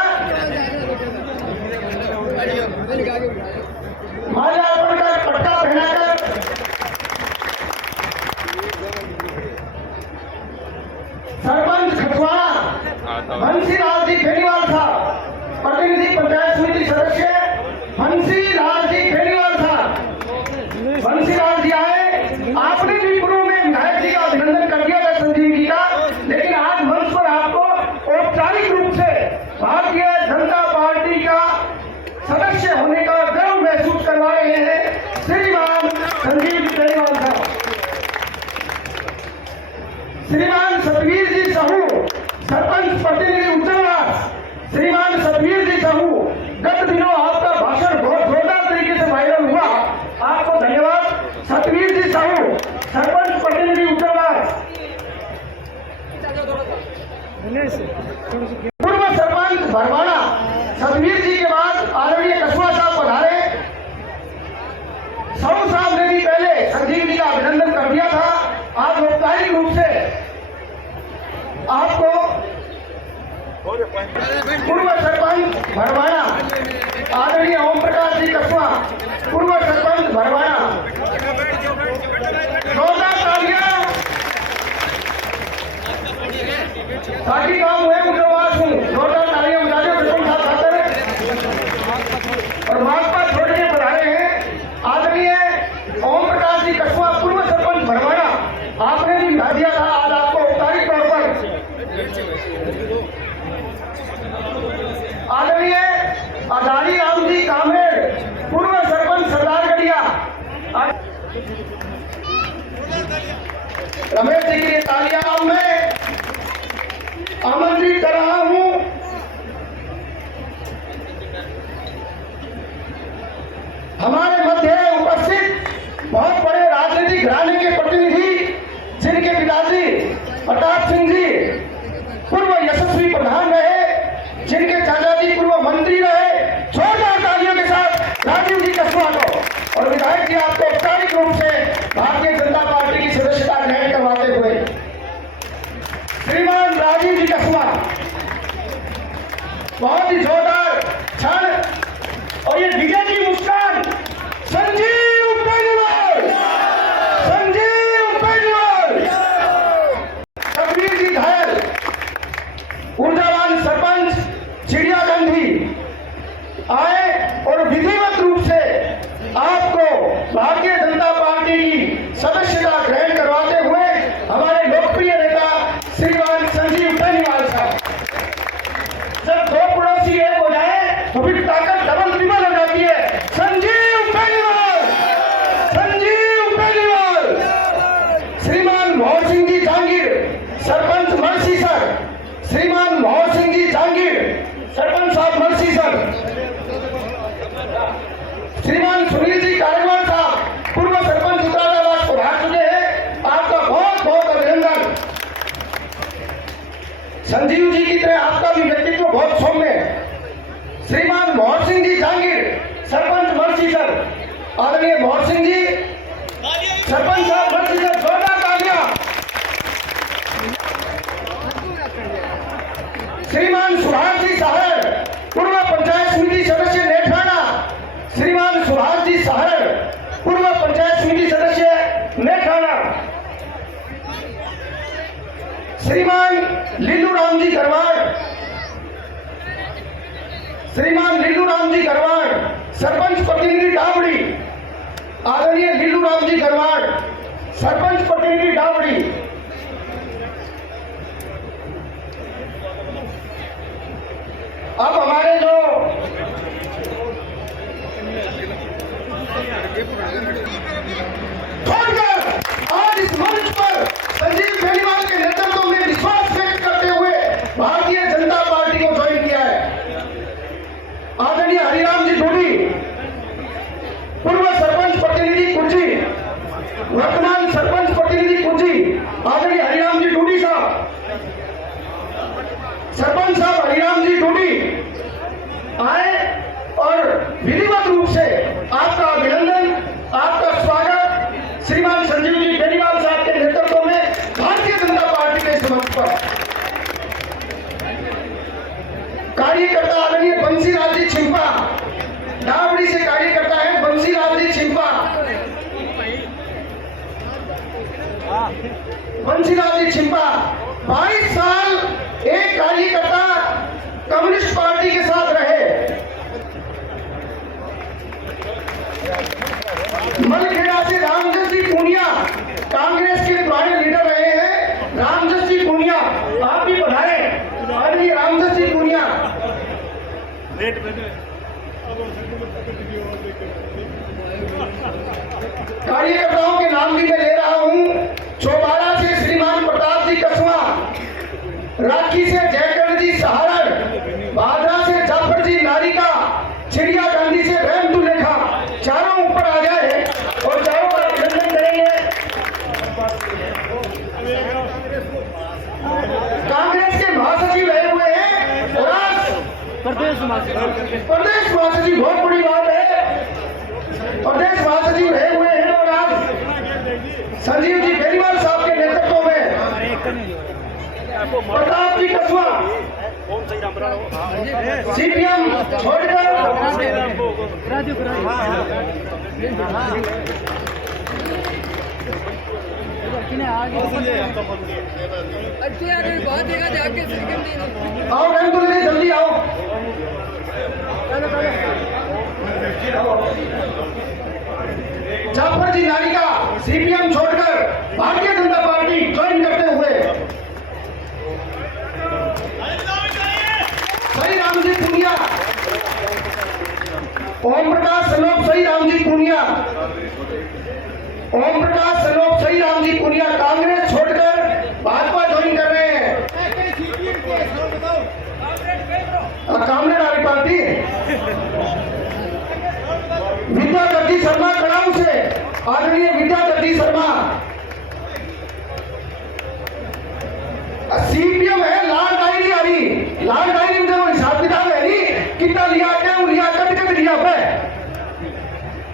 माल्यार्पण का पटका पहनाकर सरपंच खटवाड़ा बंसीलाल जी बेनीवाल साहब, प्रतिनिधि पंचायत समिति सदस्य बंसीलाल जी बेनीवाल साहब, बंसीलाल जी आए। आपने भी पूर्व में विधायक जी का अभिनंदन कर दिया था संजीव जी का, लेकिन आज मंच पर आपको औपचारिक रूप से भारतीय जनता पार्टी का सदस्य होने का गर्व महसूस करवा रहे हैं श्रीमान संजीव बेनीवाल साहब। श्रीमान सतवीर जी साहू, सरपंच प्रतिनिधि उत्तरवास, श्रीमान सतवीर जी साहू, गत दिनों आपका भाषण बहुत जोरदार तरीके से वायरल हुआ, आपको धन्यवाद। सतवीर जी साहू, सरपंच प्रतिनिधि उत्तरवास। पूर्व सरपंच भरवाड़ा सतवीर जी के बाद आदरणीय कस्बा साहब पधारे। साहू साहब ने भी पहले संजीव जी का अभिनंदन कर दिया था, आज औपचारिक रूप से रमेश जी के लिए तालियां। अब मैं आमंत्रित कर रहा हूं हमारे मध्य उपस्थित बहुत बड़े राजनीतिक घराने के प्रतिनिधि जिनके पिताजी प्रताप सिंह जी पूर्व यशस्वी प्रधान रहे, जिनके चाचा जी पूर्व मंत्री रहे, जोरदार तालियों के साथ राजीव जी कस्वा को और विधायक जी आपको औपचारिक रूप से भारतीय जनता पार्टी की सदस्यता ग्रहण करवाते हुए श्रीमान राजीव जी कस्वा, बहुत ही जोरदार क्षण। और ये विजय की मुस्कान संजीव बेनीवाल, संजीव बेनीवाल, कबीर जी घायल, ऊर्जावान सरपंच चिड़िया गांधी आए और विधिवत रूप से आपको भारतीय जनता पार्टी की सदस्यता ग्रहण करवाते हुए हमारे लोकप्रिय नेता श्रीमान संजीव बेनीवाल साहब। जब दो पड़ोसी एक हो जाए तो फिर ताकत डबल ट्रिपल हो जाती है। संजीव बेनीवाल, संजीव बेनीवाल। श्रीमान मोहन सिंह जी जहांगीर, सरपंच मर्सीसर, श्रीमान मोहन सिंह जी जहांगीर, सरपंच साहब मर्सीसर, श्रीमान सुनील जी कार्यवाल साहब पूर्व सरपंच उतरालावास को भाग चुके हैं, आपका बहुत बहुत अभिनंदन। संजीव जी की तरह आपका भी व्यक्तित्व बहुत सौम्य है। श्रीमान मोहन सिंह जी जहांगीर, सरपंच मर्सीसर, आदरणीय मोहन सिंह जी सरपंच साहब मर्सीसर, जोरदार तालियां। श्रीमान सुभाष जी साहर, पूर्व पंचायत समिति सदस्य नेठाना, श्रीमान सुभाष जी साहर, पूर्व पंचायत समिति सदस्य नेठाना, श्रीमान लीलू राम जी गरवाड़, श्रीमान लीलू राम जी गरवाड़, सरपंच प्रतिनिधि डावड़ी, आदरणीय लीलू राम जी गरवाड़, सरपंच प्रतिनिधि डावड़ी। अब हमारे जो छोड़कर आज इस मंच पर संजीव बेनीवाल के नेतृत्व में विश्वास व्यक्त करते हुए भारतीय जनता पार्टी को ज्वाइन किया है आदरणीय हरिराम जी डूडी, पूर्व सरपंच प्रतिनिधि कुर्जी, वर्तमान सरपंच प्रतिनिधि कुर्जी, आदरणीय हरिराम जी डूडी साहब, सरपंच साहब हरिराम जी डूडी आए और विधिवत रूप से आपका अभिनंदन, आपका स्वागत श्रीमान संजीव जी बेनीवाल साहब के नेतृत्व में भारतीय जनता पार्टी के इस मंच पर। कार्यकर्ता आदरणीय बंसीलाल जी छिंपा, डावड़ी से कार्यकर्ता है बंसीलाल जी छिंपा, बंसीलाल जी छिंपा 22 साल एक कार्यकर्ता कम्युनिस्ट पार्टी के साथ रहे। मलखेड़ा से रामजस जी पूनिया कांग्रेस के पुराने लीडर रहे हैं। रामजस जी पूनिया, आप भी बधाएं आदरणीय रामजस जी पूनिया। कार्यकर्ताओं के नाम भी मैं ले रहा हूं। चौबारा से श्रीमान प्रताप जी कस्वा, राखी से जयकर्ण जी सहारण, बादरा से जाफर जी नारिका, चिड़िया गांधी से रहमतुल्लेखा, चारों ऊपर आ जाए और चारों का अभिनंदन करेंगे। कांग्रेस के महासचिव रहे हुए हैं और आज प्रदेश महासचिव, बहुत बड़ी बात है, प्रदेश महासचिव रहे हुए हैं और आज संजीव जी बेनीवाल साहब के नेतृत्व में प्रताप जी कस्वा सीपीएम छोड़कर आओ टाइम तो ले, जल्दी आओ। जाफर जी नारिका सीपीएम छोड़कर भारतीय जनता पार्टी ज्वाइन करते हुए सही राम जी पुनिया, ओम प्रकाश सनोप सही राम जी पुनिया, ओम प्रकाश सनोप सही राम जी पुनिया कांग्रेस जी शर्मा कड़ाऊ से आदरणीय विद्या दत्ती शर्मा, सीपीएम है लाल डायरी आ रही, लाल डायरी में हिसाब किताब है नहीं कितना लिया क्या लिया कट कट लिया पे।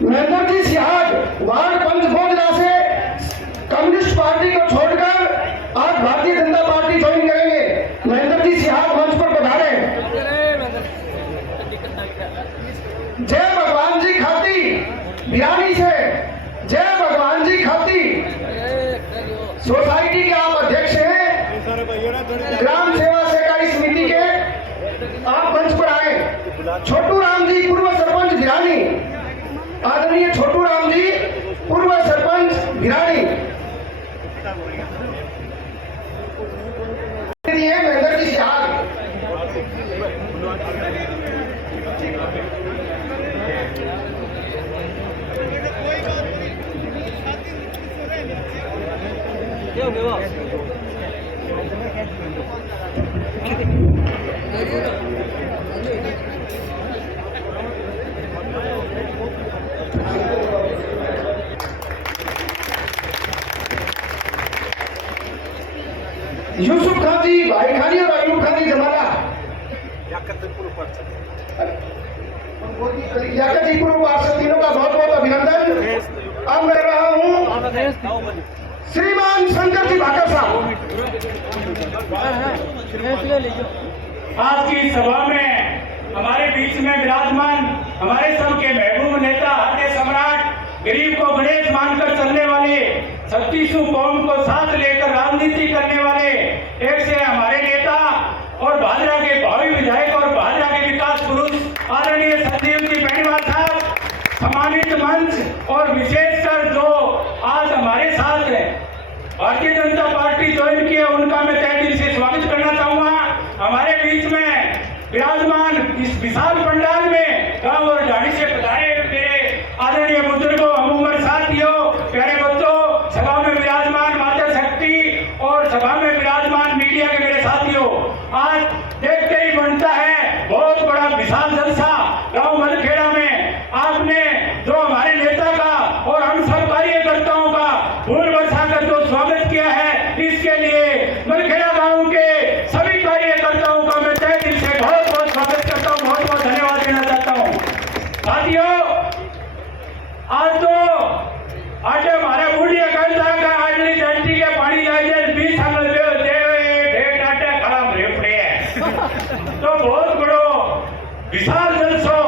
महेंद्र जी सिहाग वार्ड पंच भोजरा से कम्युनिस्ट पार्टी को छोड़कर आज भारतीय जनता पार्टी ज्वाइन करेंगे। महेंद्र जी सिहाग मंच पर पधारे। जय भगवान जी खाती बिहारी से, जय भगवान जी खाती सोसाइटी के आप अध्यक्ष हैं, ग्राम सेवा सहकारी समिति के आप मंच पर आए। छोटू राम जी पूर्व सरपंच भिरानी, आदरणीय छोटू राम जी पूर्व सरपंच भिरानी। महेंद्र जी सिहाग, यूसुफ खान जी भाई खानी और अयूब खान जी जमाना, याकतीपुर पार्षद तीनों का बहुत बहुत अभिनंदन। अब मैं रहा हूँ श्रीमान शंकर जी भाकर साहब। आज की सभा में हमारे बीच में विराजमान हमारे सबके महबूब नेता, हाथे सम्राट, गरीब को गणेश मानकर चलने वाले, 36 कौम को साथ लेकर राजनीति करने वाले एक से हमारे नेता और भाजपा के भावी विधायक और भाजपा के विकास पुरुष आदरणीय संजीव जी बेनीवाल साहब, सम्मानित मंच और विशेषकर जो आज हमारे साथ है भारतीय जनता पार्टी ज्वाइन किए, उनका मैं तहे दिल से स्वागत करना चाहूंगा। हमारे बीच में विराजमान इस विशाल पंडाल में गांव और झाड़ी से पधारे मेरे आदरणीय बुजुर्गों, हमउम्र साथियों, प्यारे बच्चों, सभा में विराजमान माता शक्ति और सभा में विराजमान मीडिया के मेरे साथियों, आज देखते ही बनता है बहुत बड़ा विशाल जलसा गांव मलखेड़ा में। आपने जो हमारे नेता का और हम सब कार्यकर्ताओं का फूल बरसाकर जो स्वागत किया है, इसके लिए मलखेड़ा गांव के सभी कार्यकर्ताओं का मैं तहे दिल से बहुत बहुत स्वागत करता हूं, बहुत बहुत धन्यवाद देना चाहता हूं। साथियों, आज तो आज हमारा बुढ़िया कहता है कि आजली डंडी के पानी जाए 20 साल ढेर डाटे खराब रहे पड़े है तो बहुत बड़ो विशाल जलसो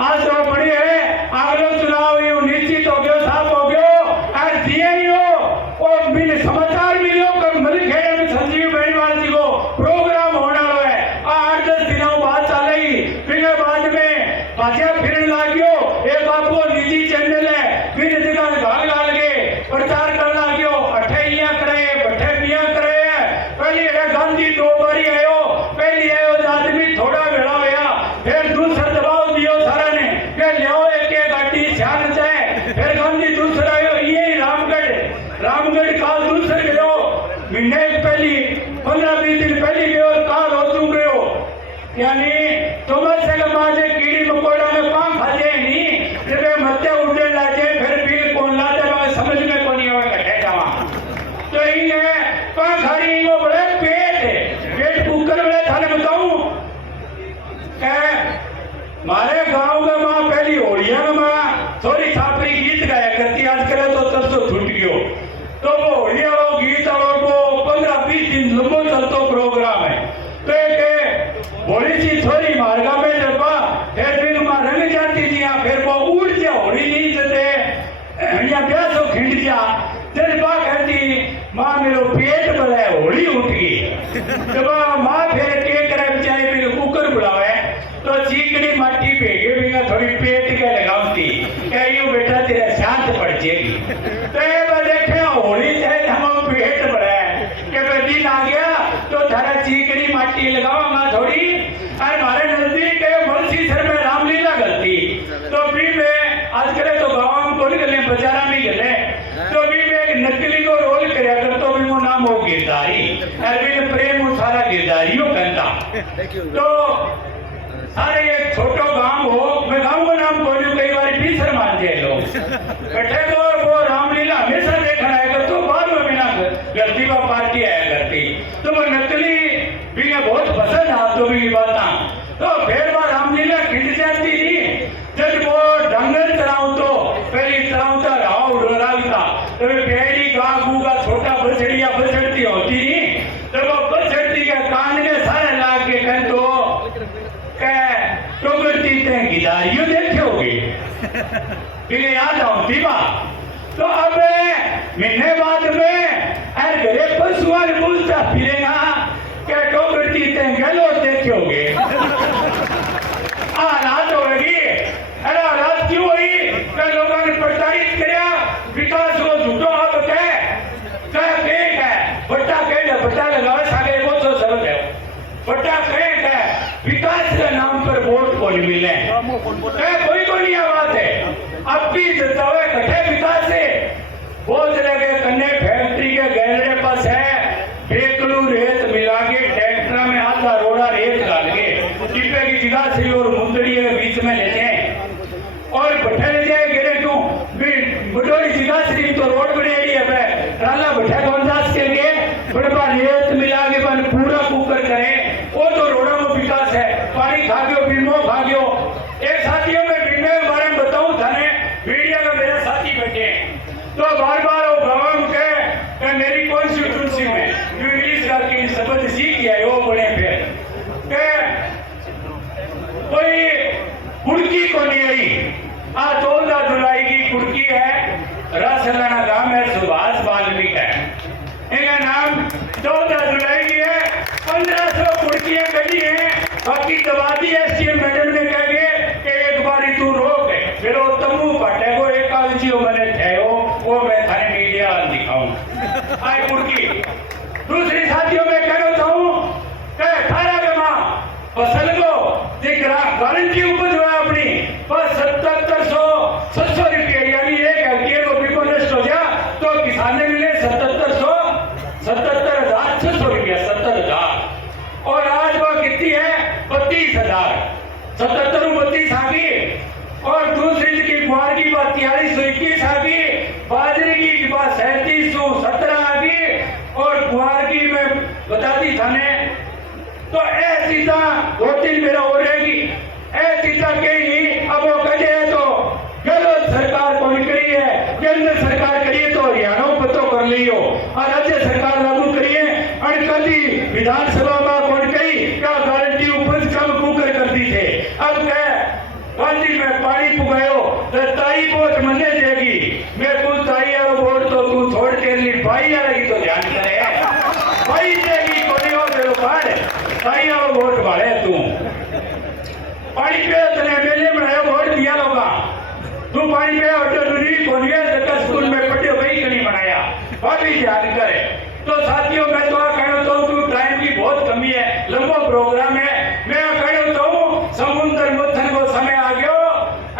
आज तो बड़ी है। अगलो चुनाव यू निश्चित हो गयो, साफ हो गयो और दिए और मिले समाचार मिलो कि मलखेड़ा में संजीव बेनीवाल जी को प्रोग्राम होने वाला है। 8-10 दिनों बाद चलेगी, फिर बाद में बाजा फिरने लागियो। एक आपको निजी चैनल है, फिर जगह गाल गाल के प्रचार कर लागियो, अठैया करे बठे मिया करे। पहले गांधी 2 बारी आयो, पहली आयो आदमी थोड़ा भेड़ा होया, फिर दूसरा दबाव दियो सारा ने कि लियो एक गाड़ी ध्यान जाए, फिर गांधी दूसरा आयो, ये रामगढ़ काल दूसरे गयो, महीने पहली 15-20 दिन पहली गयो, काल हो चुक गयो। यानी तुम से माजे कीड़ी मकोड़ा में पांख खाजे नहीं, जब मत्ते उड़ने लाजे फिर बिल कौन लाजे मैं समझ में कोनी आवे कटे जावा। तो इने पांख खारी को बड़े पेट कुकर में थाने बताऊं के मारे गांव में मां पहली होलिया में मां थोड़ी छापरी गीत गाया करती, आज करे तो तरसो छूट गयो। तो वो होलिया वो गीत और वो 15-20 दिन लंबो चलतो प्रोग्राम है। तो एक होली सी थोड़ी मार्गा में जब फिर भी मां रंग जाती दिया, फिर वो उड़ जा होली नहीं जते या प्यासो खिंड जा जब बा कहती मां मेरो पेट बड़ा होली उठ गई। जब मां फिर के करे बेचारे मेरे कुकर बुलावे तो चीकड़ी माटी भेगे भी थोड़ी पेट के लगावती कहियो बेटा तेरा शांत पड़ जाएगी। तो ये देखे होली चाहे हम पेट बड़ा है कि दिन आ गया तो थारा चीकड़ी माटी लगाऊंगा थोड़ी। और हमारे नजदीक मुंशी सर में रामलीला गलती तो भी मैं आज करे तो गाँव में कोई गले बाजारा में गले तो भी मैं एक नकली को रोल कराया कर तो भी वो नाम हो गिरदारी अरविंद प्रेम वो सारा गिरदारियों कहता। तो सारे एक छोटो गांव हो, मैं गांव का नाम कोई कई बार भी मान जाए लो कट्ठे को वो रामलीला हमेशा देखा है कर तो बाद में बिना गलती का पार्टी आया करती तो वो नकली भी ने बहुत पसंद आप तो भी बात तो फिर वो रामलीला खिंच जाती थी जब वो डंगर चलाऊं तो पहली चलाऊं था राव डोरालता तो पेड़ी गागू का छोटा बछड़िया बछड़ती होती नहीं तो वो बछड़ती के कान में सारे लाग के कह तो टोकरती ते गिदारियों देखे होगी याद आती बात तो अब महीने बाद में हर घरे पशुआ ने पूछता फिरेगा क्या टोकरती ते गलो देखे होगे रात होगी अरे रात क्यों हुई क्या लोगों ने प्रताड़ित किया विकास को झूठो आप है बट्टा बट्टा लगाओ सागे वो तो शब्द है बट्टा है विकास के नाम पर वोट को नहीं मिले कोई को नहीं आवाज है अब भी जतावे कठे विकास है बहुत जगह कन्ने फैक्ट्री के गैलरे पास है बेकलू रेत मिला के ट्रैक्टर में आधा रोड़ा रेत डाल के टिप्पे की जगह से और मुंदड़ी के बीच में लेते हैं और भट्ठा ले जाए गिरे क्यों बटोरी जगह से तो रोड बनेगी है ट्राला भट्ठा कौनदास के लिए बड़बा रेत मिला के बन पूरा कुकर करे वो तो रोड़ा में विकास है पानी खा गयो बीमो खा गयो एक साथियों में बीमे के बारे में बताऊं थाने मीडिया का मेरा साथी बैठे तो बार बार वो भगवान के मेरी कॉन्स्टिट्यूंसी में जो इंग्लिश का की शब्द सीख गया वो बने फिर कोई कुड़की को नहीं आई 14 जुलाई की कुड़की है रसलाना गांव है सुभाष वाल्मीकि है इनका नाम 14 जुलाई की है 1500 कुड़कियां गली है बाकी दवादी एसटीएम मैडम ने कह गए कि एक बारी तू रोक फिर वो तम्बू पटे को एक कागजियों मैंने ठहरो वो मैं थाने मीडिया दिखाऊं आई कुड़की दूसरी साथियों में कहना चाहूं कि 18 के मां फसल को गारंटी उपज हुआ अपनी बस 7700 रुपये यानी एक हेक्टेयर को बिल्कुल नष्ट हो गया तो किसान ने मिले 77,600 रुपया 70,000 और आज वह कितनी है 32,000 77 32 आ गई और दूसरी की गुआर की बात 4321 आ गई बाजरे की बात 3717 आ गई और गुआर की मैं बताती थाने तो ऐसी दो तीन मेरा हो रहेगी ऐसी के अब वो कहे तो गलत सरकार को करी है केंद्र सरकार करिए तो हरियाणा पतो कर लियो और राज्य सरकार लागू करिए और कभी विधानसभा में कौन कही क्या गारंटी उपज कम कुकर कर दी थे अब कह गांधी में पानी पुगायो तो ताई वोट मने देगी मैं कुछ ताई वाला वोट तो तू छोड़ के ली भाई आएगी तो ध्यान करे भाई देगी कोई और तेरे पार ताई वाला वोट भाड़े तू पानी पे तने मेले बनाया वोट दिया लोगा तू पानी पे ऑर्डर दूरी कोनिया जगह स्कूल में पढ़े वही नहीं बनाया भाभी ध्यान करे तो साथियों मैं तो कहना चाहूँ कि टाइम की बहुत कमी है लंबा प्रोग्राम है मैं कहना चाहूँ समुद्र मंथन को समय आ गया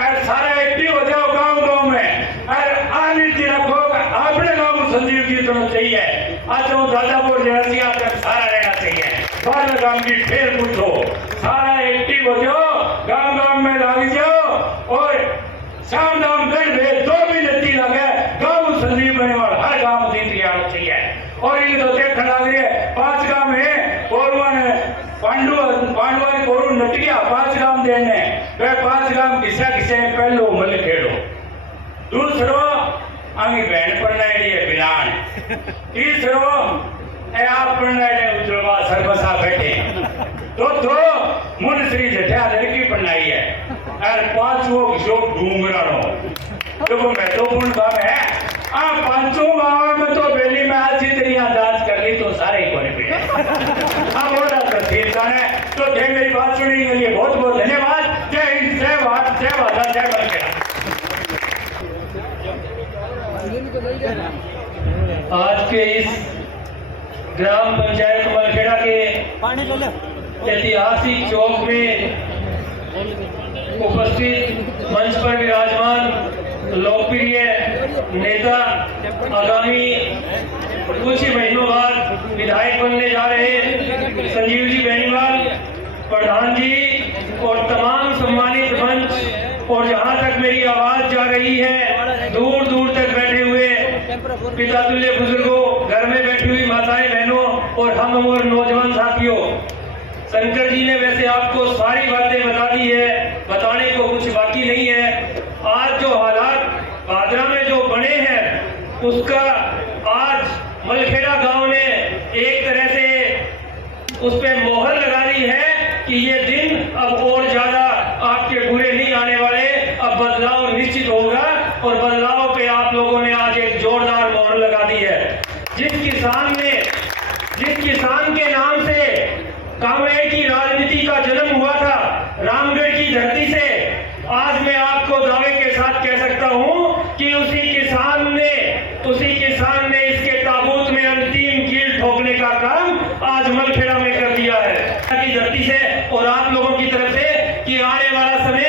और सारा एक्टिव हो जाओ गांव में और आनीति रखो अपने गांव में संजीव जी होना चाहिए आज वो दादापुर जैसी सारा रहना चाहिए बारह गांव की फिर पूछो सारा एक्टिव हो जाओ गांव में लग जाओ और शाम दाम कर दो भी नती लगे गांव संजीव बने वाला हर गांव जीत आना चाहिए और ये तो देखने लग रही है 5 गांव है पांडवा ने कोरू नट गया 5 गांव देने वे 5 गांव किसा किसे पहलो मल खेड़ो दूसरो आगे बहन पढ़नाई है बिलान तीसरो ए आप पढ़नाई उज्जवल सरबसा बैठे तो मुन श्री जठा लड़की पढ़नाई है और 5वां जो डूंगरानो तो वो महत्वपूर्ण काम है 5 गांव में तो बेली में आज ही तेरी जांच कर ली तो सारे कोने पे बोला है तो मेरी बात सुनने के लिए बहुत बहुत धन्यवाद जय हिंद जय भारत जय माता जय मलखेड़ा आज के इस ग्राम पंचायत मलखेड़ा के ऐतिहासिक चौक में उपस्थित मंच पर विराजमान लोकप्रिय नेता आगामी कुछ ही महीनों बाद विधायक बनने जा रहे संजीव जी बेनीवाल प्रधान जी और तमाम सम्मानित मंच और जहां तक मेरी आवाज जा रही है दूर दूर तक बैठे हुए पिता तुल्य बुजुर्गों, घर में बैठी हुई माताएं बहनों और हम और नौजवान साथियों, शंकर जी ने वैसे आपको सारी बातें बता दी है, बताने को कुछ बाकी नहीं है। आज जो हालात भादरा में जो बने हैं उसका आज मलखेड़ा गांव ने एक तरह से उस पे मोहर लगा दी है कि ये दिन अब और ज्यादा आपके बुरे नहीं आने वाले, अब बदलाव निश्चित होगा और बदलाव पे आप लोगों ने आज एक जोरदार मोहर लगा दी है। जिस किसान के नाम से कांग्रेस की राजनीति का जन्म हुआ था, रामगढ़ की धरती से, आज मैं आपको दावे के साथ कह सकता हूं कि उसी किसान ने इसके ताबूत में अंतिम कील ठोकने का काम आज मलखेड़ा में कर दिया है की धरती से और आप लोगों की तरफ से कि आने वाला समय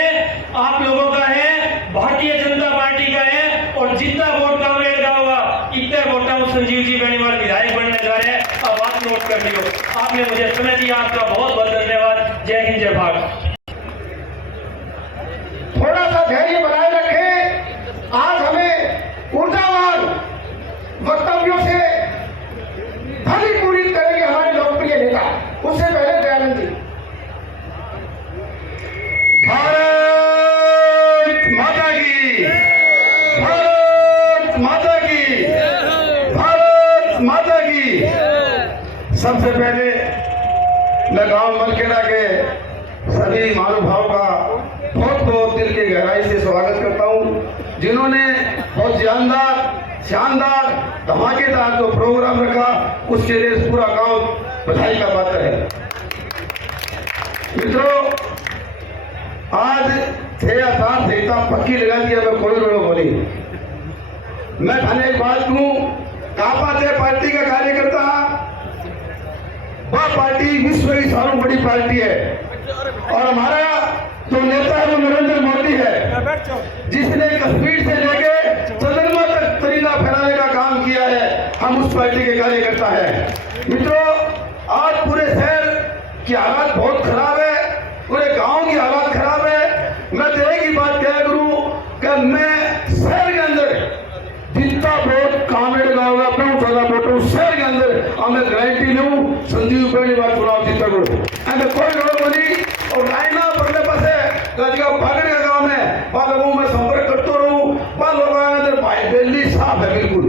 आप लोगों का है, भारतीय जनता पार्टी का है और जितना वोट कांग्रेस का होगा इतने वोट संजीव जी बेनीवाल विधायक बनने जा रहे हैं। अब आप नोट कर लियो। आपने मुझे समय दिया, आपका बहुत बहुत धन्यवाद। जय हिंद, जय भारत। थोड़ा सा धैर्य बनाए रखें। आज हमें ऊर्जावान वक्तव्यों से भली पूरी करेंगे हमारे लोकप्रिय नेता। उससे पहले दयानंद जी। भारत माता की, भारत माता की, भारत माता की। सबसे पहले मैं गांव मलखेड़ा के सभी महानुभावों का बहुत बहुत दिल की गहराई से स्वागत करता हूं, जिन्होंने बहुत शानदार धमाकेदार जो प्रोग्राम रखा उसके लिए पूरा गांव बधाई का पात्र है। मित्रों, आज 6,000 संहिता पक्की लगा दिया, मैं कोई रोड़ो बोली। मैं थाने एक बात कहूं, कापाते पार्टी का कार्यकर्ता, वह पार्टी विश्व की सबसे बड़ी पार्टी है और हमारा जो नेता है वो नरेंद्र मोदी है, जिसने कश्मीर से लेके चंद्रमा तक तिरंगा फहराने का काम किया है। हम उस पार्टी के कार्यकर्ता हैं। मित्रों, आज पूरे शहर की हालात बहुत खराब है, पूरे गांव की हालात खराब है। मैं तो एक ही बात कह करूं कि मैं शहर के अंदर जितना वोट कांग्रेस का होगा, बहुत ज्यादा वोट शहर के अंदर हमें गारंटी लूं संजीव बेनीवाल चुनाव जीता को कोई रोड बनी और लाइना पड़ने पास पागड़ का काम है। लोगों में संपर्क करते रहूं, लोगों अंदर दिल्ली साफ है बिल्कुल।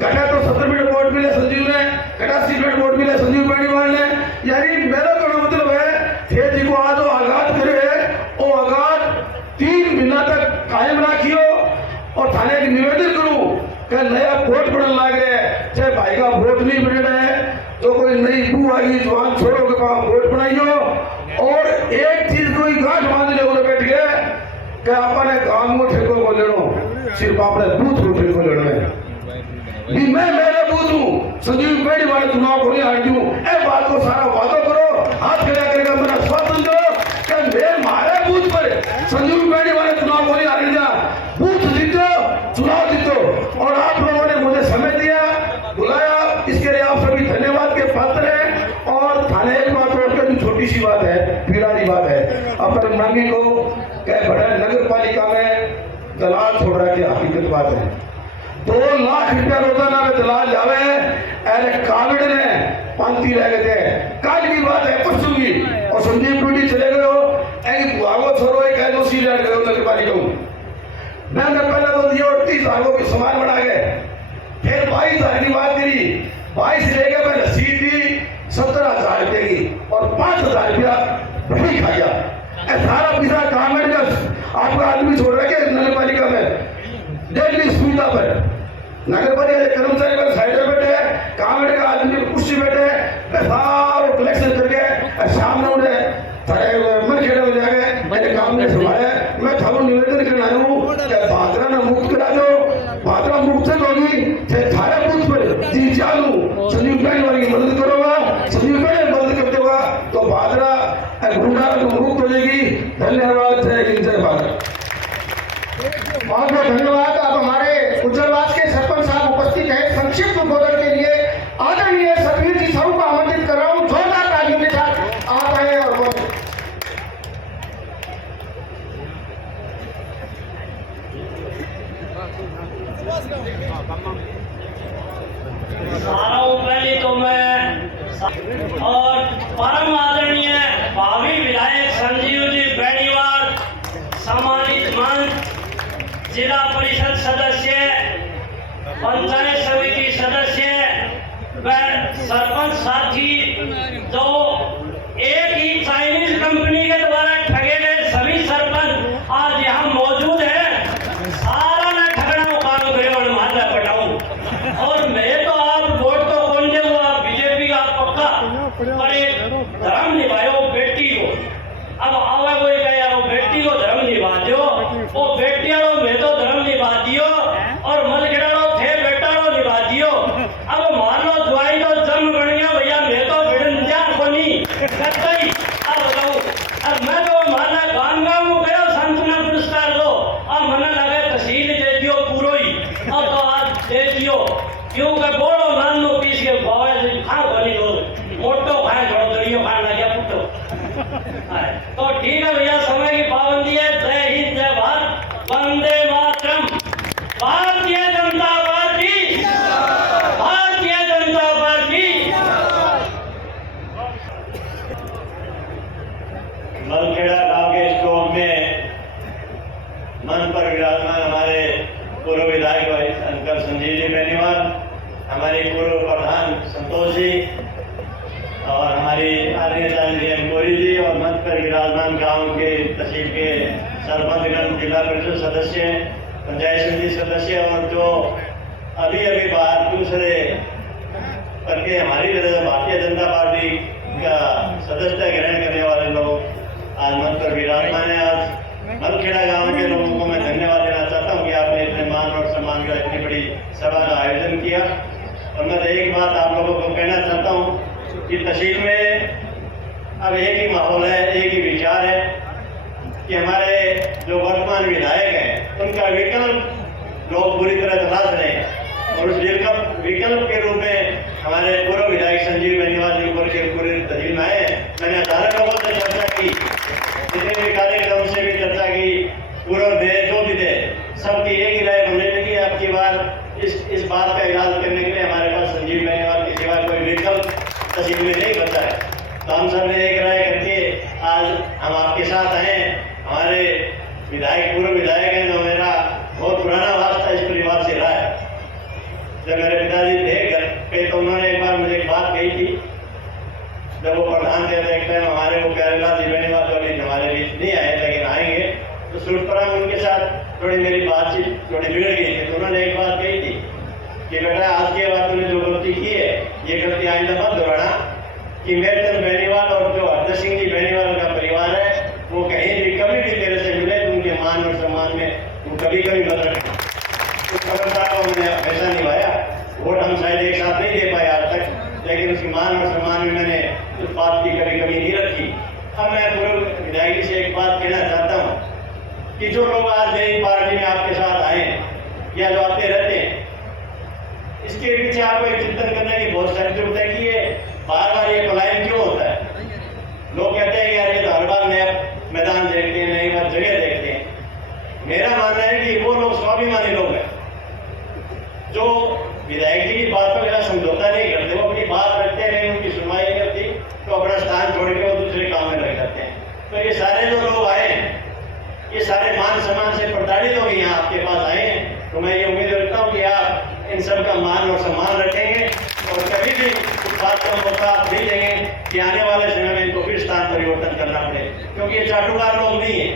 कटा तो 70 मिनट वोट मिले संजीव ने, 88 मिनट वोट मिले संजीव बेनीवाल ने। यानी मेरा कहना मतलब है थे जी को आज वो आगाज करे, वो आगाज 3 महीना तक कायम रखियो और थाने की निवेदन करूं कि नया वोट पड़ने लग रहे हैं, चाहे भाई का वोट नहीं बने रहे तो कोई नई बू आएगी, जवान छोड़ो के पास वोट बनाइयो। और एक चीज कोई गांठ बांध ले उन्हें बैठ गए कि अपने काम को ठेको को लेनो, सिर्फ अपने बूथ को ठेको लेना है। मैं मेरा बूथ हूँ, संजीव बेनीवाल चुनाव को नहीं हार दूं। ए बात को सारा वादो करो, हाथ खड़ा करके मेरा स्वागत दो कि मैं हमारे बूथ पर संजीव बेनीवाल चुनाव को नहीं हार जा, बूथ जीतो, चुनाव जीतो। और आप लोगों ने मुझे समय दिया, बुलाया, इसके लिए आप सभी धन्यवाद के पात्र हैं। और थाने एक बात और छोटी सी बात है, पीड़ा की बात है, अपन मांगी को कह बड़ा नगर पालिका में दलाल छोड़ रहा है, हकीकत बात है। 2 लाख रुपया रोजाना में दलाल जावे, अरे कांगड़ ने पांती रह गए थे। कल की बात है, परसों की, और संदीप टूटी चले गए हो, भागो छोड़ो एक नगर पालिका में। मैंने पहले तो दिए 38 भागों के समान बढ़ा गए, फिर 22,000 की बात करी, 22 ले गए, मैंने सीधी 17,000 रुपये की और 5,000 रुपया वही खा गया। सारा पैसा कांगड़ का आपका आदमी छोड़ रहे नगर पालिका में डेली सुविधा पर। नगर पालिका के कर्मचारी पर साइड में बैठे, कांगड़ का आदमी कुर्सी बैठे, सारा कलेक्शन करके शाम में उन्हें मलखेड़ा में जाके मैंने काम नहीं संभाले। मैं थारू निवेदन करना आया हूँ कि भादरा ने मुक्त करा दो, भादरा मुक्त होगी थारे बूथ पर जी चालू संजीव बेनीवाल की मदद करोगा, संजीव बेनीवाल मदद करते होगा तो भादरा गुंडा मुक्त हो जाएगी। धन्यवाद। जय हिंद, जय भारत। बहुत बहुत धन्यवाद। अब हमारे उज्जवलवास के सरपंच साहब उपस्थित हैं। संक्षिप्त उद्बोधन के लिए आदरणीय सतवीर जी साहू को आमंत्रित कर रहा हूँ। जोरदार तालियों के साथ आप आए और बोले। सारों पहले तो मैं और परम आदरणीय भावी विधायक संजीव जी बेनीवाल, सम्मानित मंच, जिला परिषद सदस्य, पंचायत समिति सदस्य व सरपंच साथी, जो एक ही चाइनीज कंपनी के द्वारा ठगे गए सभी सरपंच आज यहाँ मौजूद है। सारा ना ठगड़ा काम करे और माथा पटाऊ। और मैं तो आप वोट तो कौन दे हुआ बीजेपी का पक्का, पर एक धर्म निभायो बेटी को। अब आवा कोई कहे यार वो बेटी को धर्म निभा दो, वो बेटियाड़ो में तो धर्म निभा दियो और मलखेड़ो थे बेटाड़ो निभा दियो। अब मान लो दुआई तो जन्म बन गया भैया, मैं तो भिड़न जा कोनी कतई। अब बताओ, अब मैं तो माना गान गाँव गयो सांत्वना पुरस्कार लो, अब मना लगे तहसील दे दियो पूरो ही, अब तो आज दे दियो क्योंकि बोलो नानो पीस के बावे से खा बनी लो मोटो खाए छोड़ो दरियो खाने लग गया पुट्टो। तो ठीक है भैया, समय की पाबंदी है। जय हिंद, जय भारत, वंदे मातरम। Bharatiya Janata party, Bharatiya Janata party. मलखेड़ा गांव के स्टोव में मन पर विराजमान हमारे पूर्व विधायक अंकल संजीव जी बेनीवाल, हमारे पूर्व प्रधान संतोष जी और हमारी आदरणीय कोरी जी, और मंच पर विराजमान गांव के तहसील के सरपंचगण, जिला परिषद सदस्य, पंचायत समिति सदस्य और जो अभी अभी बाहर दूसरे करके हमारी भारतीय जनता पार्टी का सदस्यता ग्रहण करने वाले लोग आज मंच पर विराजमान है। आज मलखेड़ा गांव के लोगों को मैं धन्यवाद देना चाहता हूं कि आपने इतने मान और सम्मान का इतनी बड़ी सभा का आयोजन किया। और मैं एक बात आप लोगों को कहना चाहता हूं कि तहसील में अब एक ही माहौल है, एक ही विचार है कि हमारे जो वर्तमान विधायक हैं उनका विकल्प लोग पूरी तरह तलाश रहे हैं। और उस विकल्प के रूप में हमारे पूर्व विधायक संजीव बेनीवाल जी ऊपर के पूरे तहसील में आए। मैंने हजारों लोगों से चर्चा की, जितने भी कार्यक्रम से भी चर्चा की, पूर्व थे जो भी थे, सबकी एक ही राय बनने लगी। आपकी बार इस बात का इलाज करने के लिए हमारे पास संजीव बेनीवाल के सिवा कोई विकल्प तहसील में नहीं बचा है। तो हम सब ने एक राय करके आज हम आपके साथ आए। हमारे विधायक पूर्व विधायक हैं, जो मेरा बहुत पुराना वास्ता इस परिवार से रहा है। जब मेरे पिताजी थे घर पे तो उन्होंने एक बार मुझे एक बात कही थी, जब वो प्रधान थे एक टाइम हमारे वो केरला जी बेनीवाल वाली हमारे बीच नहीं आए, लेकिन आएंगे तो सूटपरा में उनके साथ थोड़ी मेरी बातचीत थोड़ी बिगड़ गई थी। तो उन्होंने एक बात कही थी कि बेटा आज के बाद तूने जो गलती की है ये गलती आइंदा मत दोहराना, कि मेरचंद बेनीवाल और जो हरदर सिंह जी बेनीवाल का परिवार है वो कहीं भी कभी भी तेरे से मिले तो उनके मान और सम्मान में वो कभी कभी मत रखे। उस परंपरा को हमने हमेशा निभाया। वोट हम शायद एक साथ नहीं दे पाए आज तक, लेकिन उसकी मान और सम्मान में मैंने उस बात की कभी कमी नहीं रखी। अब मैं पूर्व विधायक से एक बात कहना चाहता हूँ कि जो लोग आज नई पार्टी में आपके साथ आए या जो आते रहते हैं, इसके पीछे आपको एक चिंतन करने की बहुत सारी जरूरत है कि ये बार बार ये पलायन क्यों होता है। लोग कहते हैं यार ये तो हर बार नया मैदान देखते हैं, नई बार जगह देखते हैं। मेरा मानना है कि वो लोग स्वाभिमानी लोग हैं जो विधायक जी की बात पर मेरा समझौता नहीं करते, वो अपनी बात रखते हैं, उनकी सुनवाई नहीं करती तो अपना स्थान छोड़ के वो दूसरे काम में लग जाते हैं। तो ये सारे जो लोग आए ये सारे मान सम्मान से प्रताड़ित हो गए यहाँ आपके पास आए हैं। तो मैं ये उम्मीद रखता हूँ कि आप इन सब का मान और सम्मान रखेंगे और कभी भी उस बात का मौका आप नहीं देंगे कि आने वाले समय में इनको फिर स्थान परिवर्तन करना पड़े, क्योंकि ये चाटुकार लोग नहीं है,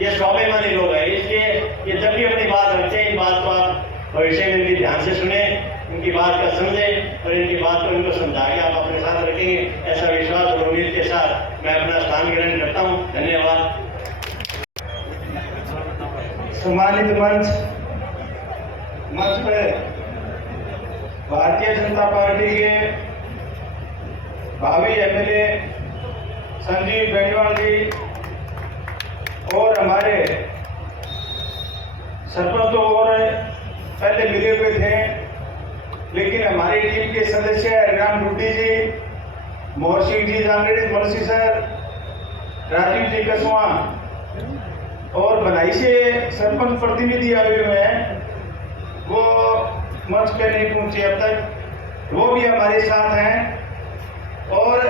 ये स्वाभिमानी लोग हैं। इसलिए ये जब भी अपनी बात रखते हैं, इन बात को आप भविष्य में इनकी ध्यान से सुने, इनकी बात का समझें और इनकी बात को इनको समझा के आप अपने साथ रखेंगे, ऐसा विश्वास और उम्मीद के साथ मैं अपना स्थान ग्रहण करता हूँ। धन्यवाद। सम्मानित मंच पर भारतीय जनता पार्टी के भावी एमएलए संजीव बेनीवाल जी और हमारे सरपंच तो और पहले मिले हुए थे, लेकिन हमारी टीम के सदस्य हरिराम डुड्डी जी, मोहर सिंह जी जांगड़ी मलसी सर, राजीव जी कसवा और बनाई से सरपंच प्रतिनिधि आए हुए हैं, वो मंच पे नहीं पहुंचे अब तक। वो भी हमारे साथ हैं। और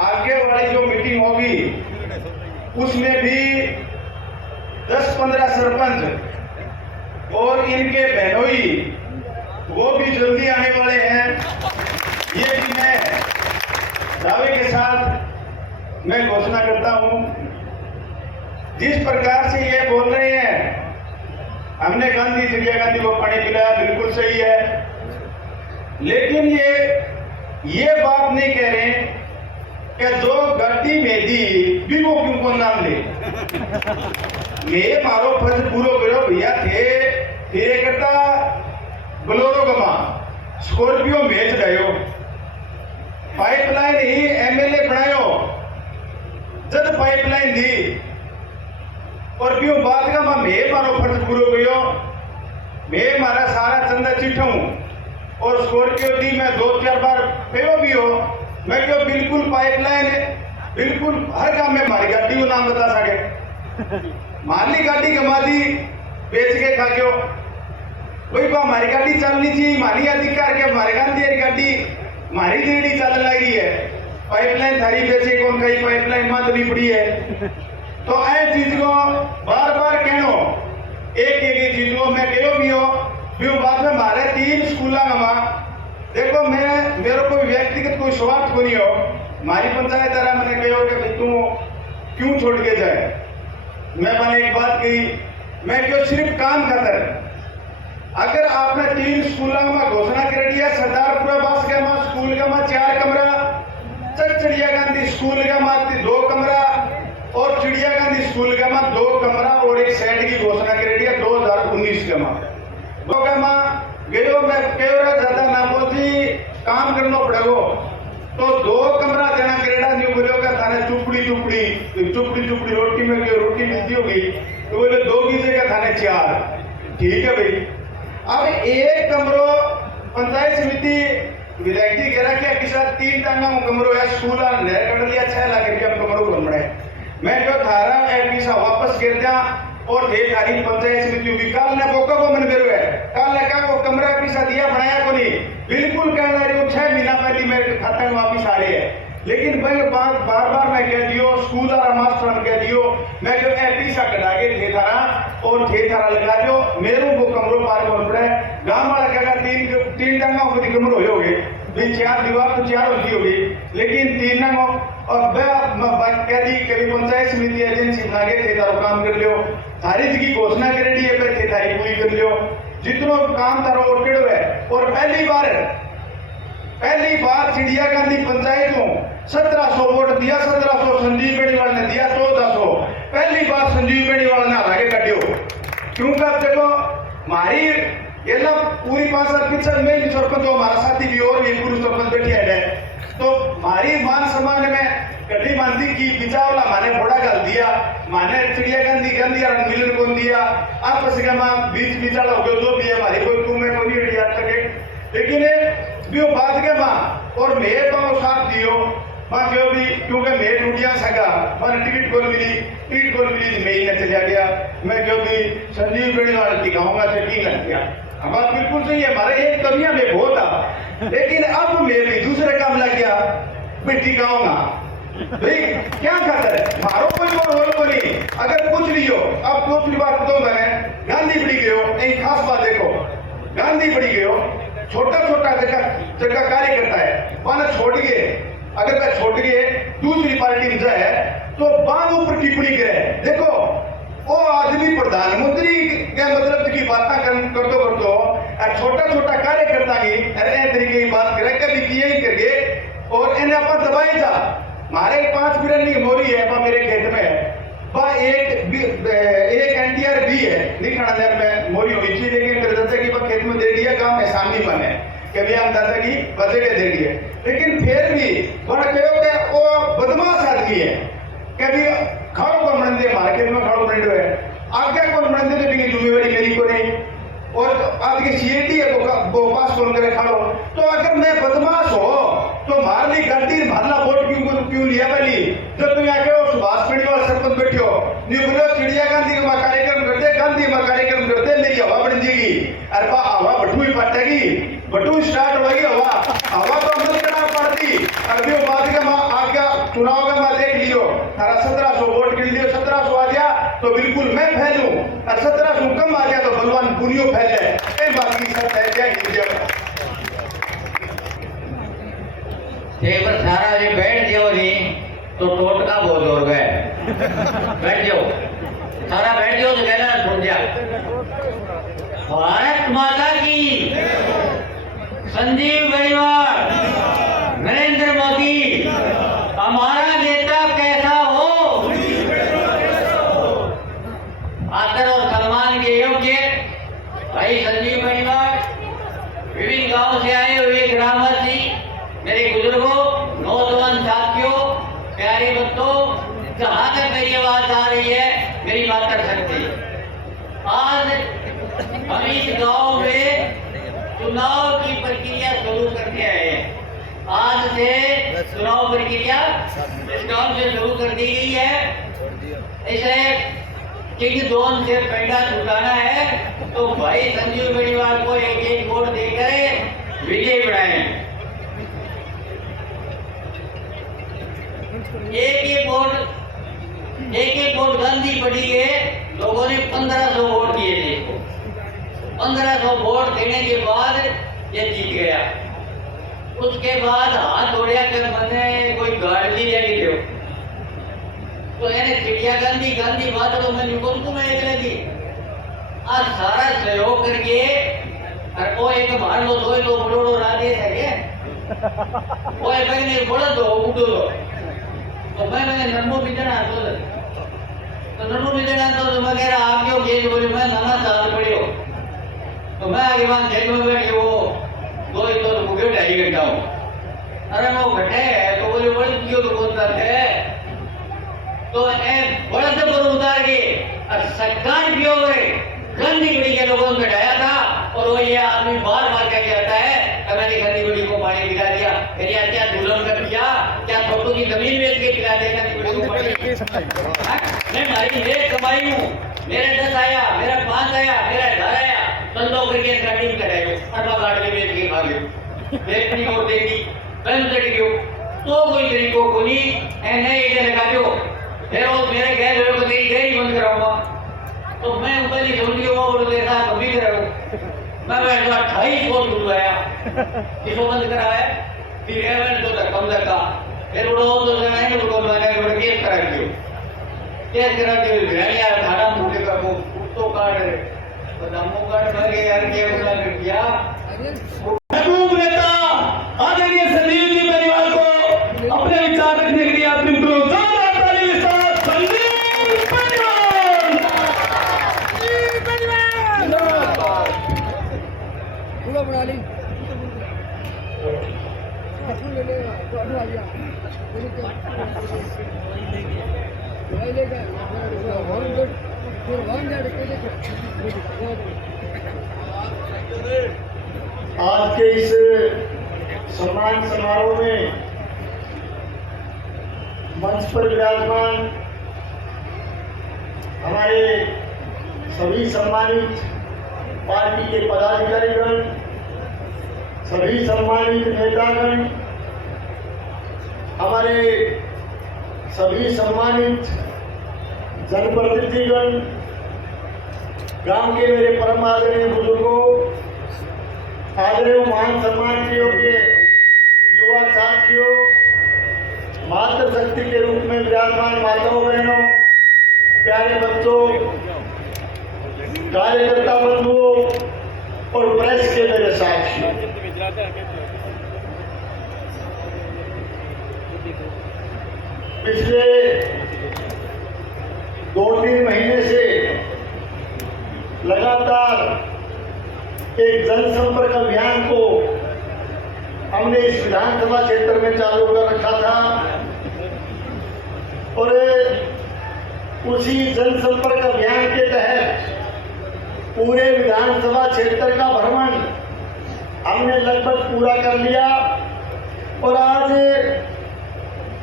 आगे वाली जो मीटिंग होगी उसमें भी 10-15 सरपंच और इनके बहनोई वो भी जल्दी आने वाले हैं। ये भी मैं दावे के साथ मैं घोषणा करता हूं। जिस प्रकार से ये बोल रहे हैं हमने गांधी चिड़िया गांधी को पानी पिलाया, बिल्कुल सही है, लेकिन ये बात नहीं कह रहे कि जो गड्डी में दी भी वो क्यों को नाम ले। मैं मारो फर्ज पूरो करो भैया थे फिर करता बोलोरो गमा स्कॉर्पियो बेच गयो, पाइपलाइन ही एमएलए बनायो, जब पाइपलाइन दी और क्यों बात का मैं मारो फर्ज पूरो गयो, मैं मारा सारा चंदा चिठाऊं और स्कॉर्पियो दी मैं 2-4 बार पेयो भी हो, मैं क्यों बिल्कुल पाइपलाइन बिल्कुल हर काम में मारी गाड़ी को नाम बता सके। मारली गाड़ी कमा दी बेच के खा गयो, वही बा हमारी गाड़ी चलनी चाहिए, मारी अधिकार के हमारे गांधी गाड़ी मारी देड़ी चल लगी है, पाइपलाइन थारी बेचे कौन कही पाइपलाइन मत भी पड़ी है। तो ऐ चीज को बार बार कहनो एक चीज को मैं कहो भी हो क्यों बाद में मारे 3 स्कूल देखो मैं मेरे कोई व्यक्तिगत कोई स्वार्थ को नहीं हो, हमारी पंचायत द्वारा मैंने कहो कि तू क्यों छोड़ के जाए। मैंने एक बात कही, मैं क्यों सिर्फ काम खातर अगर आपने 3 स्कूलों में घोषणा कर दिया, सरदारपुरा बस का मां स्कूल का मां 4 कमरा, चिड़िया गांधी स्कूल का मां 2 कमरा और चिड़िया गांधी स्कूल का मां 2 कमरा और एक सेट की घोषणा कर दिया 2019 का मां 2 का मां गयो। मैं केवरा ज्यादा ना बोलती काम करना पड़ेगो तो 2 कमरा देना करेड़ा न्यू बोलो का थाने चुपड़ी रोटी में रोटी मिलती होगी तो बोले 2 की जगह थाने 4, ठीक है भाई। अब एक कमरो पंचायत समिति विधायक जी कह रहा कि किसा 3 टांगा कमरो या स्कूल नहर कर लिया 6 लाख रुपया कमरो बन रहे। मैं जो थारा पैसा वापस कर दिया और थे थारी पंचायत समिति भी काल ने बोका को मन बेरो है काल ने का वो कमरा पैसा दिया बनाया को नहीं, बिल्कुल कह रही हूँ 6 महीना पहले मेरे खाते में वापिस आ रही है। लेकिन भाई बार मैं कह दियो स्कूल वाला मास्टर कह दियो मैं जो पैसा कटा के थे थारा और थे थारा लगा दो मेरे वो कमरों पार बन पड़े। गांव वाला कहेगा 3 टंगा होगी कमर हो गए 4 दीवार तो 4 होती होगी लेकिन 3 टंगा और कह दी कभी पंचायत समिति एजेंसी बना के थे तारो काम कर लियो, थारी की घोषणा कर दी है थे थारी पूरी कर लियो, जितना काम तारो ओटेड़ो है। और पहली बार चिड़िया गांधी पंचायत को 1700 वोट दिया, 1700 संजीव बेनीवाल ने दिया, 1400 पहली बार संजीव बेनीवाल ने आगे कटियो। क्योंकि अब देखो हमारी ये ना पूरी 5 साल पीछे में सरपंच हमारा साथी भी और ये पूरी सरपंच बैठी है तो हमारी मान सम्मान में कटी मानती की बिचावला माने बड़ा गल दिया, माने चिड़िया गांधी और मिलन को दिया, आपस में बीच बिचाड़ा हो गया जो भी है हमारी कोई तुम्हें को नहीं याद सके। लेकिन वो बात के मां और मैं तो साथ दियो मां क्यों भी क्योंकि मैं टूटिया सका मैंने टिकट को मिली मैं ही चला गया। मैं क्यों भी संजीव बेनीवाल की गाऊंगा से ठीक लग गया। बात बिल्कुल सही है, हमारे एक कमियां में बहुत था लेकिन अब मैं भी दूसरे काम लग गया मैं टिकाऊंगा भाई क्या खातर है मारो कोई रोल को नहीं। अगर पूछ लियो अब दूसरी बात तो मैंने गांधी बड़ी गयो एक खास बात देखो गांधी बड़ी गयो छोटा जगह कार्य करता है माना छोड़ गए अगर मैं छोड़ गए दूसरी पार्टी में जाए तो बांध ऊपर टिप्पणी करे। देखो वो आदमी प्रधानमंत्री के मतलब की बातें करतो छोटा कार्यकर्ता की तरीके की बात करे कभी किए ही करके और इन्हें अपन दबाई जा। हमारे 5 बिरनी की मोरी है मेरे खेत में है एक एनटीआर भी है निखाना देर में मोरी होनी चाहिए लेकिन दादा की खेत में दे दिया काम एहसान नहीं बने कभी हम दादा की बजे दे दिए। लेकिन फिर भी बड़ा कहो वो बदमाश आदमी है कभी खड़ो कौन बन दे हमारे खेत में खड़ो बन है आज्ञा कौन बन दे तो जिम्मेवारी मेरी को नहीं और आज की सीएटी है वो पास कौन करे खड़ो। तो अगर मैं बदमाश हो तो मारली गलती मारला वोट क्यों लिया पहली जब तुम आके हो सुभाष बेनीवाल सरपंच बैठे हो नहीं बोलो चिड़िया गांधी का कार्यक्रम करते गांधी का कार्यक्रम करते मेरी हवा बन जाएगी अरे हवा बटू ही पटेगी बटू स्टार्ट होगी हवा हवा तो मलखेड़ा पड़ती अभी बाद के आगे चुनाव का मैं देख लियो 1700 वोट गिन लियो 1700 आ गया तो बिल्कुल मैं फैलूं और 1700 कम आ गया तो बलवान पुनियो फैले ये बात की सच है। जय हिंद जय भारत। एक बार सारा ये बैठ जाओ नहीं तो टोटका बहुत हो गए बैठ जाओ सारा बैठ जाओ तो कहना सुन जा। भारत माता की संजीव परिवार नरेंद्र मोदी हमारा नेता कैसा हो आदर और सम्मान के योग्य भाई संजीव परिवार विभिन्न गांव से आए हुए ग्रामवासी मेरे बुजुर्गों नौजवान साथियों प्यारे बच्चों जहां तक मेरी आवाज आ रही है मेरी बात कर सकते आज हम इस गांव में चुनाव की प्रक्रिया शुरू करके आए हैं। आज से चुनाव प्रक्रिया इस गांव से शुरू कर दी गई है। इसे किंग जोन से पेंडा छुटाना है तो भाई संजीव परिवार को एक वोट देकर विजय बनाए। एक वोट गांधी पड़ी है लोगों ने 1500 वोट दिए थे इसको 1500 वोट देने के बाद ये जीत गया। उसके बाद हाथ जोड़िया कर मैंने कोई गाड़ी ले ली तो यानी चिड़िया गांधी बात तो मैंने उनको मैं एक लगी आज सारा सहयोग करके और वो एक मार लो दो बड़ोड़ो राधे सके वो एक ने बोला दो उठो तो मैंने नन्मो बिजना तो नन्मो बिजना तो मैं कह रहा आप क्यों जेल बोली मैं नाना साल पड़ी हो तो मैं आगे वहां जेल में बैठ के वो दो मुझे 2.5 घंटा हूँ अरे वो घटे है तो बोले बड़ी क्यों तो बोलता है तो बड़ा से पर उतार के और सरकार भी हो गए गंदी बड़ी के लोगों ने बैठाया था और वो ये आदमी बार क्या कहता है कि मैंने गंदी बड़ी को पानी पिला दिया फिर या क्या दुल्हन कर दिया क्या फोटो की जमीन बेच के पिला दिया गंदी बड़ी को पानी मैं मारी मेरे कमाई हूँ मेरे 10 आया मेरा 5 आया मेरा 10 आया बंदों करके कटिंग करायो अरबा काट के बेच के खा लियो देखनी और देखी बंद कर दियो तो कोई तरीको को नहीं ऐने इधर लगा दो फिर वो मेरे गैर लोगों को तेरी गैर बंद कराऊंगा तो मैं ऊपर ही समझ गया वो देखा कभी कराऊं मैं बैठ 28 वोट बुलवाया इसको बंद कराया फिर एवन तो कम धक्का फिर उड़ो तो मैंने उनको मैंने केस करा दियो केस करा दियो भिड़ाया थाना मुझे का वो तो काट रहे बदामों काट मर गए यार क्या गुनाह कर दिया महबूब नेता आदरणीय संजीव जी परिवार को अपने विचार रखने के लिए अपनी जोरदार ताली के साथ संजीव परिवार पूरा बना ली ले लेगा तो आ गया आज के इस सम्मान समारोह में मंच पर विराजमान हमारे सभी सम्मानित पार्टी के पदाधिकारीगण सभी सम्मानित नेतागण हमारे सभी सम्मानित जनप्रतिनिधिगण गांव के मेरे परम आदरणीय बुजुर्गों आदरणीय मान सम्मान के योग्य युवा साथियों मातृशक्ति के रूप में विराजमान माताओं बहनों प्यारे बच्चों कार्यकर्ता बंधुओं और प्रेस के मेरे साथियों पिछले 2-3 महीने से लगातार एक जनसंपर्क अभियान को हमने इस विधानसभा क्षेत्र में चालू कर रखा था और उसी जनसंपर्क अभियान के तहत पूरे विधानसभा क्षेत्र का भ्रमण हमने लगभग पूरा कर लिया और आज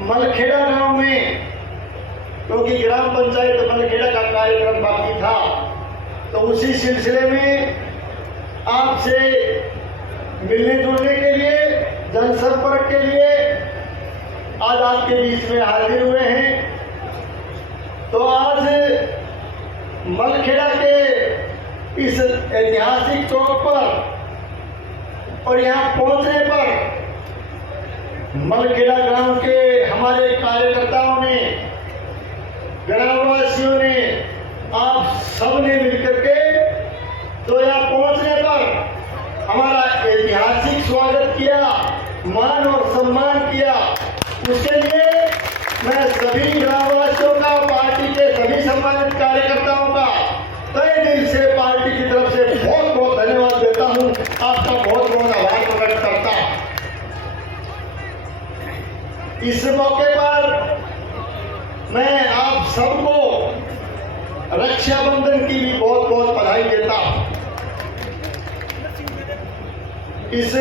मलखेड़ा गांव में क्योंकि ग्राम पंचायत मलखेड़ा का कार्यक्रम बाकी था तो उसी सिलसिले में आपसे मिलने जुलने के लिए जनसंपर्क के लिए आज आपके बीच में हाजिर हुए हैं। तो आज मलखेड़ा के इस ऐतिहासिक चौक पर और यहाँ पहुंचने पर मलखेड़ा गांव के हमारे कार्यकर्ताओं ने, ग्रामवासियों ने, आप सबने मिलकर के तो यहाँ पहुंचने पर हमारा ऐतिहासिक स्वागत किया, मान और सम्मान किया। उसके लिए मैं सभी ग्रामवासियों का, पार्टी के सभी सम्मानित कार्यकर्ताओं का तहे दिल से पार्टी की तरफ से बहुत बहुत धन्यवाद देता हूं, आपका बहुत बहुत आभार प्रकट करता हूं। इस मौके पर मैं आप सबको रक्षाबंधन की भी बहुत बहुत बधाई देता हूं। इस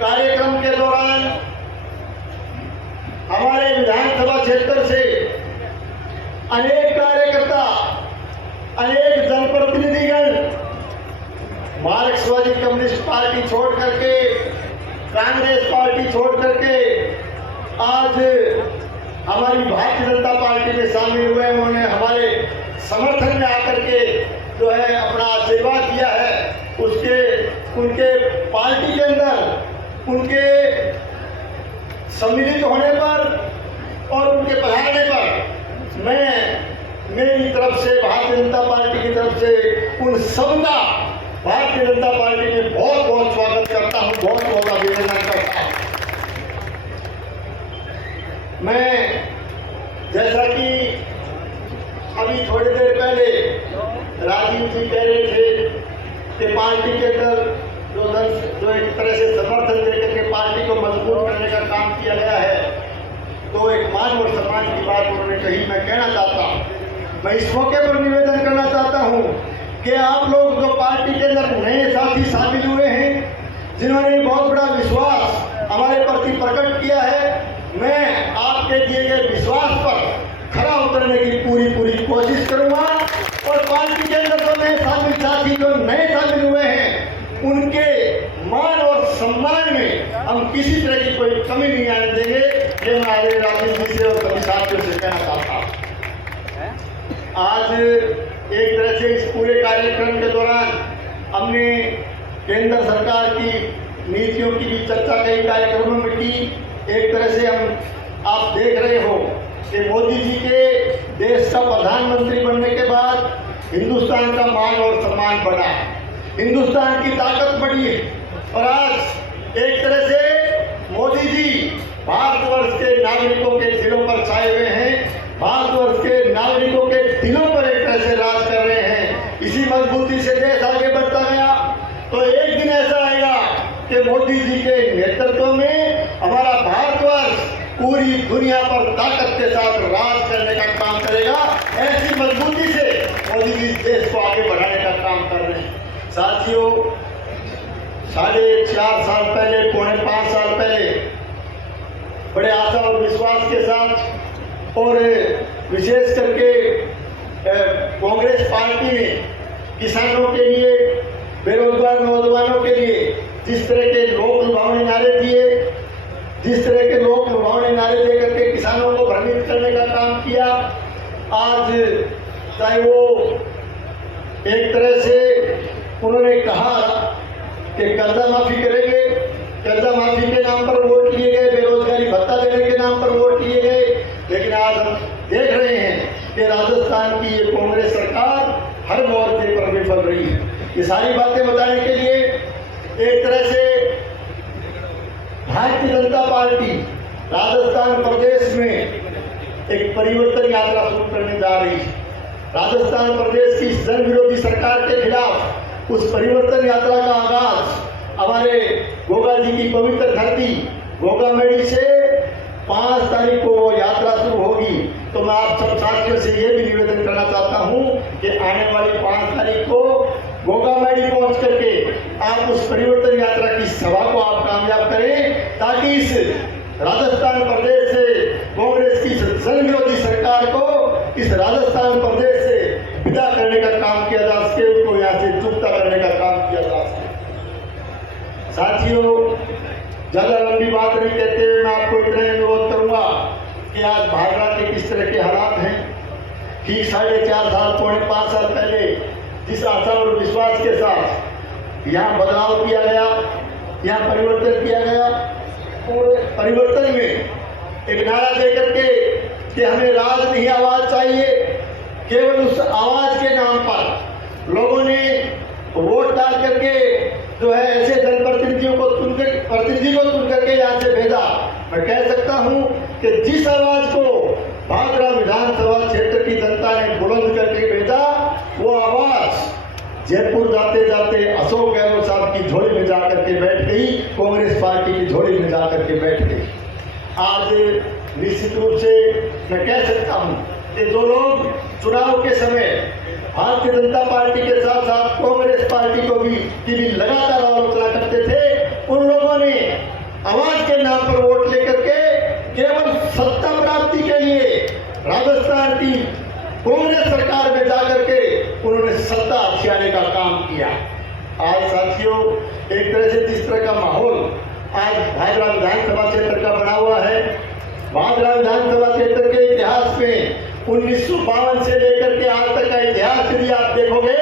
कार्यक्रम के दौरान हमारे विधानसभा क्षेत्र से अनेक कार्यकर्ता, अनेक जनप्रतिनिधिगण मार्क्सवादी कम्युनिस्ट पार्टी छोड़ करके, कांग्रेस पार्टी छोड़ करके आज हमारी भारतीय जनता पार्टी में शामिल हुए। उन्होंने हमारे समर्थन में आकर के जो है अपना आशीर्वाद दिया है। उसके उनके पार्टी के अंदर उनके सम्मिलित होने पर और उनके पधारने पर मैं मेरी तरफ से, भारतीय जनता पार्टी की तरफ से उन सबका भारतीय जनता पार्टी में बहुत बहुत स्वागत करता हूं, बहुत बहुत अभिनंदन करता हूं। मैं जैसा कि अभी थोड़ी देर पहले राजीव जी कह रहे थे कि पार्टी के अंदर जो एक तरह से समर्थन देकर के पार्टी को मजबूत करने का काम किया गया है, तो एक मान और सम्मान की बात उन्होंने कही। मैं कहना चाहता हूँ, मैं इस मौके पर निवेदन करना चाहता हूँ कि आप लोग जो पार्टी के अंदर नए साथी शामिल हुए हैं, जिन्होंने बहुत बड़ा विश्वास हमारे प्रति प्रकट किया है, मैं आपके दिए गए विश्वास पर खरा उतरने की पूरी कोशिश करूंगा। और पार्टी के अंदर जो नए साथी जो नए शामिल हुए हैं, उनके मान और सम्मान में हम किसी तरह की कोई कमी नहीं आने देंगे। ये मैं आगे राजीव जी से और सभी साथियों से कहना चाहता हूँ। आज एक तरह से इस पूरे कार्यक्रम के दौरान हमने केंद्र सरकार की नीतियों की भी चर्चा कई कार्यक्रमों में की। एक तरह से आप देख रहे हो कि मोदी जी के देश का प्रधानमंत्री बनने के बाद हिंदुस्तान का मान और सम्मान बढ़ा, हिंदुस्तान की ताकत बढ़ी है। और आज एक तरह से मोदी जी भारतवर्ष के नागरिकों के दिलों पर छाए हुए हैं, भारतवर्ष के नागरिकों के दिलों पर एक तरह से राज कर रहे हैं। इसी मजबूती से देश आगे बढ़ता गया तो एक दिन ऐसा आएगा कि मोदी जी के नेतृत्व में हमारा भारतवर्ष पूरी दुनिया पर ताकत के साथ राज करने का काम करेगा। ऐसी मजबूती से मोदी जी देश को आगे बढ़ाने का काम कर रहे हैं। साथियों, 4.5 साल पहले, 4.5 साल पहले बड़े आशा और विश्वास के साथ और विशेष करके कांग्रेस पार्टी ने किसानों के लिए, बेरोजगार नौजवानों के लिए जिस तरह के लोक लुभावने नारे दिए, जिस तरह के लोक लुभावने नारे देकर के किसानों को भ्रमित करने का काम किया, आज चाहे वो एक तरह से उन्होंने कहा कि कर्जा माफी करेंगे, कर्जा माफी के नाम पर वोट लिए गए, बेरोजगारी भत्ता देने के नाम पर वोट लिए गए, लेकिन आज हम देख रहे हैं कि राजस्थान की ये कांग्रेस सरकार हर मोर्चे पर विफल रही है। ये सारी बातें बताने के लिए एक तरह से भारतीय जनता पार्टी राजस्थान प्रदेश में एक परिवर्तन यात्रा शुरू करने जा रही है। राजस्थान प्रदेश की जन विरोधी सरकार के खिलाफ उस परिवर्तन यात्रा का आगाज हमारे गोगा जी की पवित्र धरती गोगामेडी से 5 तारीख को वो यात्रा शुरू होगी। तो मैं आप सब साथियों से ये भी निवेदन करना चाहता हूँ कि आने वाली 5 तारीख को गोगामेडी पहुंच करके आप उस परिवर्तन यात्रा की सभा को आप कामयाब करें, ताकि इस राजस्थान प्रदेश से कांग्रेस की जन विरोधी सरकार को इस राजस्थान प्रदेश से विदा करने का काम किया जा सके, उनको यहाँ से चुकता करने का काम किया जा सके। साथियों, ज़्यादा लंबी बात नहीं कहते हुए मैं आपको इतना ही अनुरोध करूँगा कि आज भादरा के किस तरह के हालात हैं। ठीक 4.5 साल, 4.5 साल पहले जिस आशा और विश्वास के साथ यहाँ बदलाव किया गया, यहाँ परिवर्तन किया गया, और परिवर्तन में एक नारा देकर के कि हमें राज नहीं आवाज़ चाहिए, केवल उस आवाज़ के नाम पर लोगों ने वोट डाल करके जो है ऐसे जनप्रतिनिधियों को प्रतिनिधि को चुन करके यहाँ से भेजा। मैं कह सकता हूँ कि जिस आवाज़ को भादरा विधानसभा क्षेत्र की जनता ने बुलंद करके भेजा, वो आवाज़ जयपुर जाते जाते अशोक गहलोत साहब की झोली में जाकर के बैठ गई, कांग्रेस पार्टी की झोली में जाकर के बैठ गई। आज निश्चित रूप से मैं कह सकता हूँ कि जो लोग चुनाव के समय भारतीय जनता पार्टी के साथ साथ कांग्रेस पार्टी को भी लगातार आलोचना करते थे, उन लोगों ने आवाज के नाम पर वोट लेकर के केवल सत्ता प्राप्ति के लिए राजस्थान की कांग्रेस सरकार में जाकर के उन्होंने सत्ता हथियाने का काम किया। आज साथियों, एक तरह से जिस तरह का माहौल आज भादरा विधानसभा क्षेत्र का बना हुआ है, भादरा विधानसभा क्षेत्र के इतिहास में 1952 से लेकर के आज तक का इतिहास यदि आप देखोगे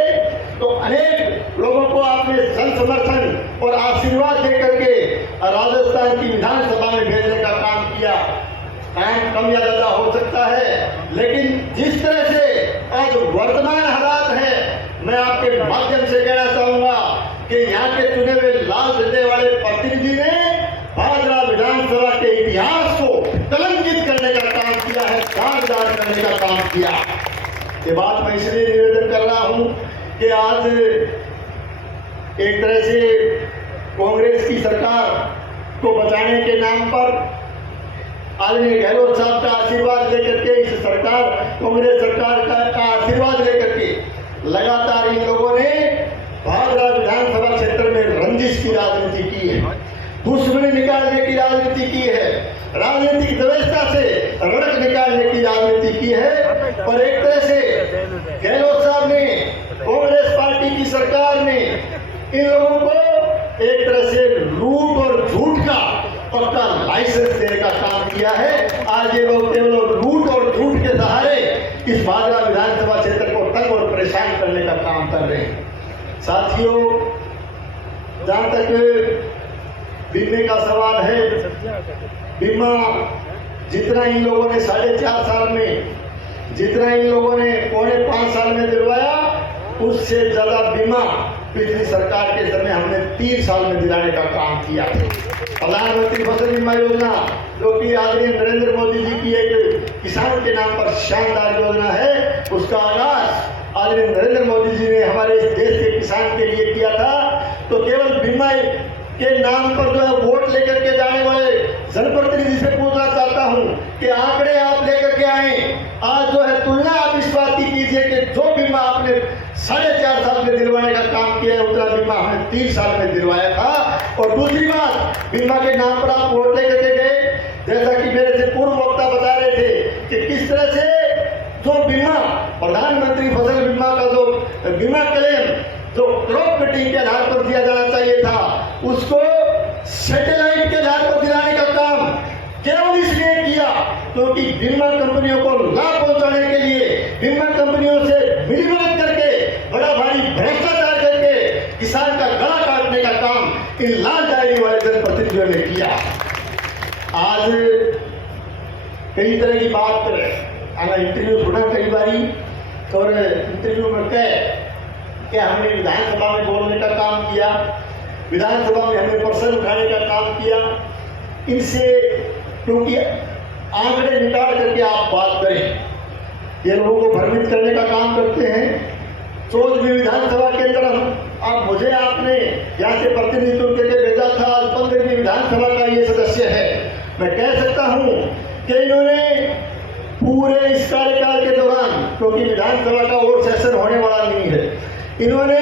तो अनेक लोगों को आपने जन समर्थन और आशीर्वाद देकर के राजस्थान की विधानसभा में भेजने का काम किया। टाइम कम या ज्यादा हो सकता है, लेकिन जिस तरह से आज वर्तमान हालात है, मैं आपके माध्यम से कहना चाहूंगा कि यहाँ के चुने हुए लाल झंडे वाले प्रतिनिधि ने भादरा विधानसभा के इतिहास को कलंकित करने का काम किया है, दागदार करने का काम किया। ये बात मैं इसलिए निवेदन कर रहा हूँ कि आज एक तरह से कांग्रेस की सरकार को बचाने के नाम पर आदरणीय गहलोत साहब का आशीर्वाद लेकर के इस सरकार, कांग्रेस सरकार का आशीर्वाद लेकर के लगातार इन लोगों ने भादरा विधानसभा क्षेत्र में रंजिश की राजनीति की है, दुश्मनी निकालने की राजनीति की है, राजनीतिक व्यवस्था से रड़क निकालने की राजनीति की है। और एक तरह से गहलोत साहब ने, कांग्रेस पार्टी की सरकार ने इन लोगों को एक तरह से लूट और झूठ का पक्का लाइसेंस देने का काम किया है। आज ये लोग केवल लूट और झूठ के सहारे इस भादरा विधानसभा क्षेत्र को तंग और परेशान करने का काम कर रहे हैं। साथियों, जहाँ तक बीमे का सवाल है, बीमा जितना इन लोगों ने 4.5 साल में, जितना इन लोगों ने 4.5 साल में दिलवाया, उससे ज्यादा बीमा पिछली सरकार के समय हमने 3 साल में दिलाने का काम किया। प्रधानमंत्री फसल बीमा योजना, जो कि आदरणीय नरेंद्र मोदी जी की एक किसान के नाम पर शानदार योजना है, उसका आगाज आदरणीय नरेंद्र मोदी जी ने हमारे इस देश के किसान के लिए किया था। तो केवल बीमा के नाम पर जो है वोट लेकर के जाने वाले जनप्रतिनिधि से पूछना चाहता हूं कि आंकड़े आप लेकर के आए, आज जो है तुलना आप इस बात की कीजिए कि जो बीमा आपने 4.5 साल में दिलवाने का काम किया है, उतना बीमा हमने 3 साल में दिलवाया था। और दूसरी बात, बीमा के नाम पर आप वोट लेकर के गए, जैसा कि मेरे से पूर्व वक्ता बता रहे थे कि किस तरह से जो बीमा, प्रधानमंत्री फसल बीमा का जो बीमा क्लेम जो क्रॉप कटिंग के आधार पर दिया जाना चाहिए था, उसको सैटेलाइट के आधार पर दिलाने का काम केवल इसलिए किया क्योंकि बीमा कंपनियों को लाभ पहुंचाने के लिए बीमा कंपनियों से मिलीभगत करके बड़ा भारी भ्रष्टाचार करके किसान का गला काटने का काम इन लाल डायरी वाले जनप्रतिनिधियों ने किया। आज कई तरह की बात आना इंटरव्यू सुना कई बारी, और इंटरव्यू में कह कि हमने विधानसभा में बोलने का काम किया, विधानसभा में हमने प्रश्न उठाने का काम किया। इनसे क्योंकि आंकड़े निकाल करके आप बात करें, ये लोगों को भ्रमित करने का काम करते हैं। चौथ में विधानसभा के अंदर आप मुझे आपने यहाँ से प्रतिनिधित्व करके भेजा था, आज 15वीं विधानसभा का ये सदस्य है। मैं कह सकता हूँ कि इन्होंने पूरे इस कार्यकाल के दौरान, क्योंकि विधानसभा का और सेशन होने वाला नहीं है, इन्होंने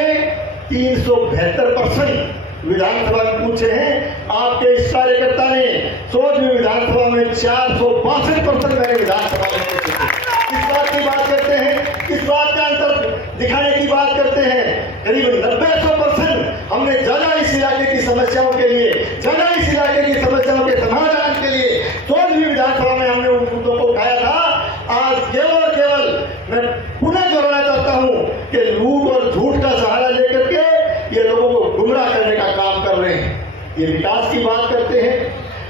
372% विधानसभा में पूछे हैं। आपके इस कार्यकर्ता ने 14वीं विधानसभा में 462% मैंने विधानसभा में पूछे थे। इस बात की बात करते हैं, इस बात का अंतर दिखाने की बात करते हैं। करीब 90-100% हमने ज्यादा इस इलाके की समस्याओं के लिए, ज्यादा इस इलाके की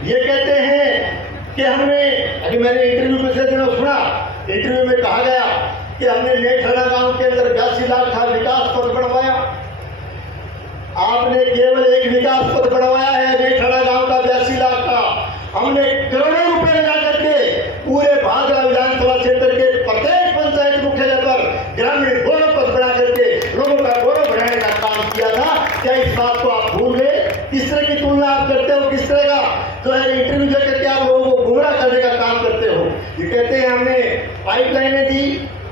ये कहते हैं कि हमने, अभी मैंने इंटरव्यू पिछले दिनों सुना, इंटरव्यू में कहा गया कि हमने नेठाना गांव के अंदर 82 लाख का विकास पथ बनवाया। आपने केवल एक विकास पथ बनवाया है नेठाना गांव का 82 लाख का। हमने करोड़ों रुपए लगा करके पूरे भादरा विधानसभा क्षेत्र के प्रत्येक पंचायत मुख्यालय पर ग्रामीण गौरव पथ बना करके लोगों का गौरव बढ़ाने का काम किया था। क्या इस बात को आप भूल गए? किस तरह की तुलना आप करते हो? किस तरह का जो है इंटरव्यू दे करके आप लोगों को गुमराह करने का काम करते हो? ये कहते हैं हमने पाइपलाइनें दी,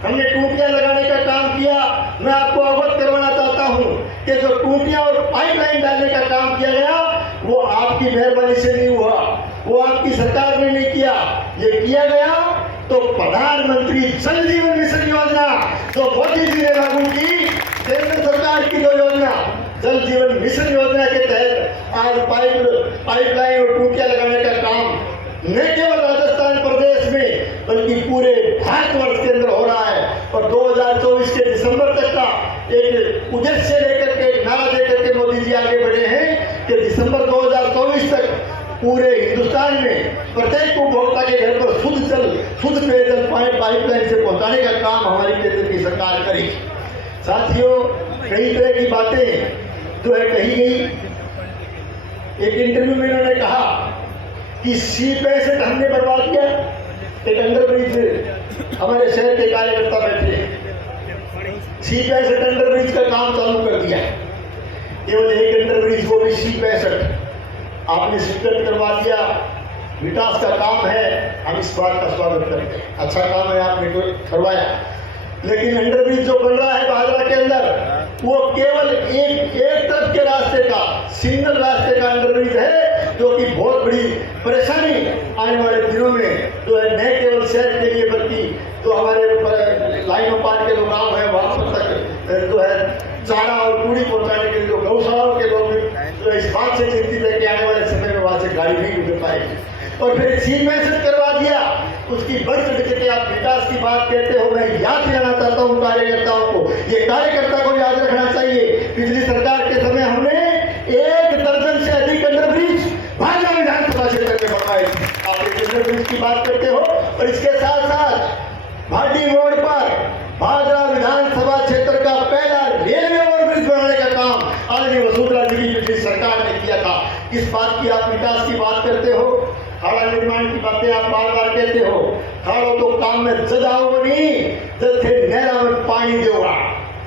हमने टूटियां लगाने का काम किया। मैं आपको अवगत करवाना चाहता हूं कि जो टूटियां और पाइपलाइन डालने का काम किया गया वो आपकी मेहरबानी से नहीं हुआ, वो आपकी सरकार ने नहीं किया। ये किया गया तो प्रधानमंत्री जल जीवन मिशन योजना जो मोदी जी ने लागू की, केंद्र सरकार की जो योजना जल जीवन मिशन योजना के तहत आज पाइपलाइन और टूटियां लगाने का काम न केवल राजस्थान प्रदेश में बल्कि पूरे भारतवर्ष के अंदर हो रहा है। और 2024 के दिसंबर तक का एक उद्देश्य लेकर के, एक नारा देकर के मोदी जी आगे बढ़े हैं कि दिसंबर 2024 तक पूरे हिंदुस्तान में प्रत्येक उपभोक्ता के घर पर शुद्ध जल, शुद्ध पेयजल पाइपलाइन से पहुंचाने का काम हमारी केंद्र की सरकार करेगी। साथियों, कई तरह की बातें जो है कही गई। एक इंटरव्यू में इन्होंने कहा कि C-65 हमने बनवा दिया। एक अंडर ब्रिज हमारे शहर के कार्यकर्ता बैठे, C-65 अंडर ब्रिज का काम चालू कर दिया। केवल एक अंडर ब्रिज, वो भी C-65 आपने स्वीकृत करवा दिया। विकास का काम है, हम इस बात का स्वागत करते हैं, अच्छा काम है आपने करवाया। लेकिन अंडर ब्रिज जो बन रहा है भादरा के अंदर, वो केवल एक तरफ के रास्ते का, सिंगल रास्ते का अंडर ब्रिज है, जो कि बहुत बड़ी परेशानी आने वाले दिनों में जो है न केवल शहर के लिए बल्कि जो हमारे लाइनों पार के जो गाँव है वहाँ पर तक जो है चारा और पूरी पहुँचाने के लिए जो गौशालाओं के लोग जो इस बात से चिंतित है कि आने वाले समय में वहाँ से गाड़ी नहीं गुजर पाएगी। और फिर C-65 करवा दिया, उसकी बढ़ चढ़ के आप विकास की बात कहते हो। मैं याद दिलाना चाहता हूँ कार्यकर्ताओं को, ये कार्यकर्ता को याद रखना चाहिए, पिछली सरकार के समय हमने 1 दर्जन से अधिक अंडर ब्रिज भाजपा विधानसभा क्षेत्र में बनवाए थे। आप एक अंडर ब्रिज की बात करते हो। और इसके साथ साथ भाटी मोड़ पर भादरा विधानसभा क्षेत्र का पहला रेलवे ओवरब्रिज बनाने का काम आदरणीय वसुंधरा जी की पिछली सरकार ने किया था। किस बात की आप विकास की बात करते हो? खाड़ा निर्माण की बातें आप बार बार कहते हो। खाड़ो तो काम में जजाओ नहीं, जैसे नहरा में पानी देगा,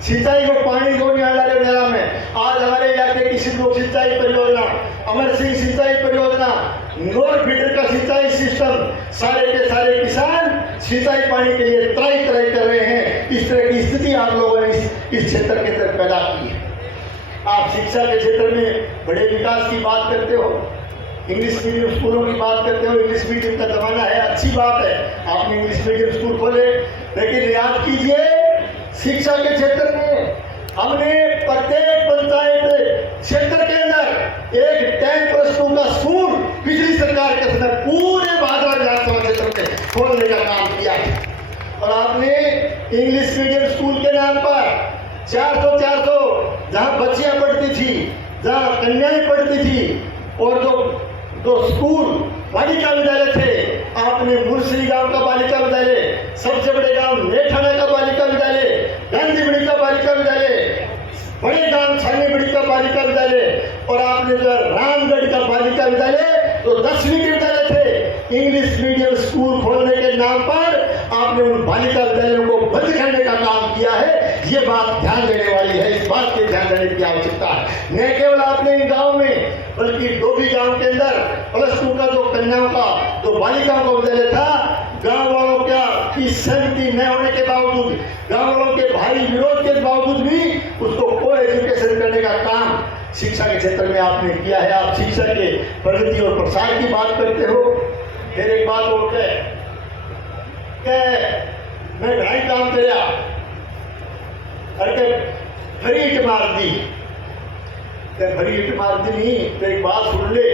सिंचाई को पानी दो नहीं आ रहा नहरा में। आज हमारे इलाके की सिद्धू सिंचाई परियोजना, अमर सिंह सिंचाई परियोजना, नोर फीडर का सिंचाई सिस्टम, सारे के सारे किसान सिंचाई पानी के लिए त्राई त्राई कर रहे हैं। इस तरह की स्थिति आप लोगों ने इस क्षेत्र के अंदर पैदा की है। आप शिक्षा के क्षेत्र में बड़े विकास की बात करते हो, इंग्लिश मीडियम स्कूलों की बात करते हो। इंग्लिश मीडियम का जमाना है, अच्छी बात है, आपने इंग्लिश मीडियम स्कूल खोले, लेकिन याद कीजिए शिक्षा के क्षेत्र में हमने प्रत्येक पंचायत क्षेत्र के अंदर एक 10+2 का स्कूल पिछली सरकार के समय पूरे भादरा विधानसभा क्षेत्र में खोलने का काम किया है। और आपने इंग्लिश मीडियम स्कूल के नाम पर 400 जहाँ बच्चियां पढ़ती थी, जहाँ कन्याएं पढ़ती थी, और जो स्कूल बालिका विद्यालय थे, आपने मुरसरी गांव का बालिका विद्यालय, सबसे बड़े गांव नेठाना का बालिका विद्यालय, गांधीबड़ी का बालिका विद्यालय, बड़े गांव छानीबड़ी का बालिका विद्यालय, और आपने जो रामगढ़ का बालिका विद्यालय, तो 10वीं के विद्यालय थे। इंग्लिश मीडियम स्कूल खोलने के नाम पर आपने उन बालिका विद्यालयों को बंद करने का काम किया है। ये बात ध्यान देने वाली है, इस बात के ध्यान देने की आवश्यकता है। न केवल आपने इन गाँव में बल्कि डोभी गांव के अंदर +2 का जो कन्याओं का, जो बालिकाओं का विद्यालय था, गांव वालों की सहमति न होने के बावजूद, गांव वालों के भारी विरोध के बावजूद भी उसको को एजुकेशन करने का काम शिक्षा के क्षेत्र में आपने किया है। आप शिक्षा के प्रगति और प्रसार की बात करते हो। फिर एक बात और है कि मैं घड़ा काम किया, अरे भरी ईट मार दी, भरी ईट मार दी नहीं तो एक बात सुन ले,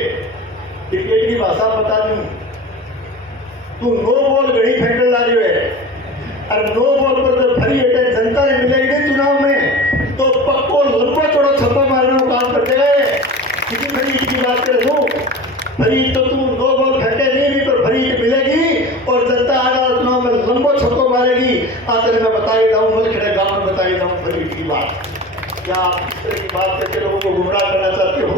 क्रिकेट की भाषा बता दूं, तू नो बॉल घड़ी फेंकने ला रही है, और नो बॉल पर जब भरी ईट जनता ने मिलेगी चुनाव में तो पक्को लंबा चौड़ा छप्पा मारने का काम करते गए। किसी भरी ईट की बात कर दो, भरी ईट तो तू नो लगी आकर मैं बताई जाऊँ मलखेड़ा गाँव में बताई जाऊँ बड़ी की बात। क्या आप इस तरह की बात करके लोगों को गुमराह करना चाहते हो?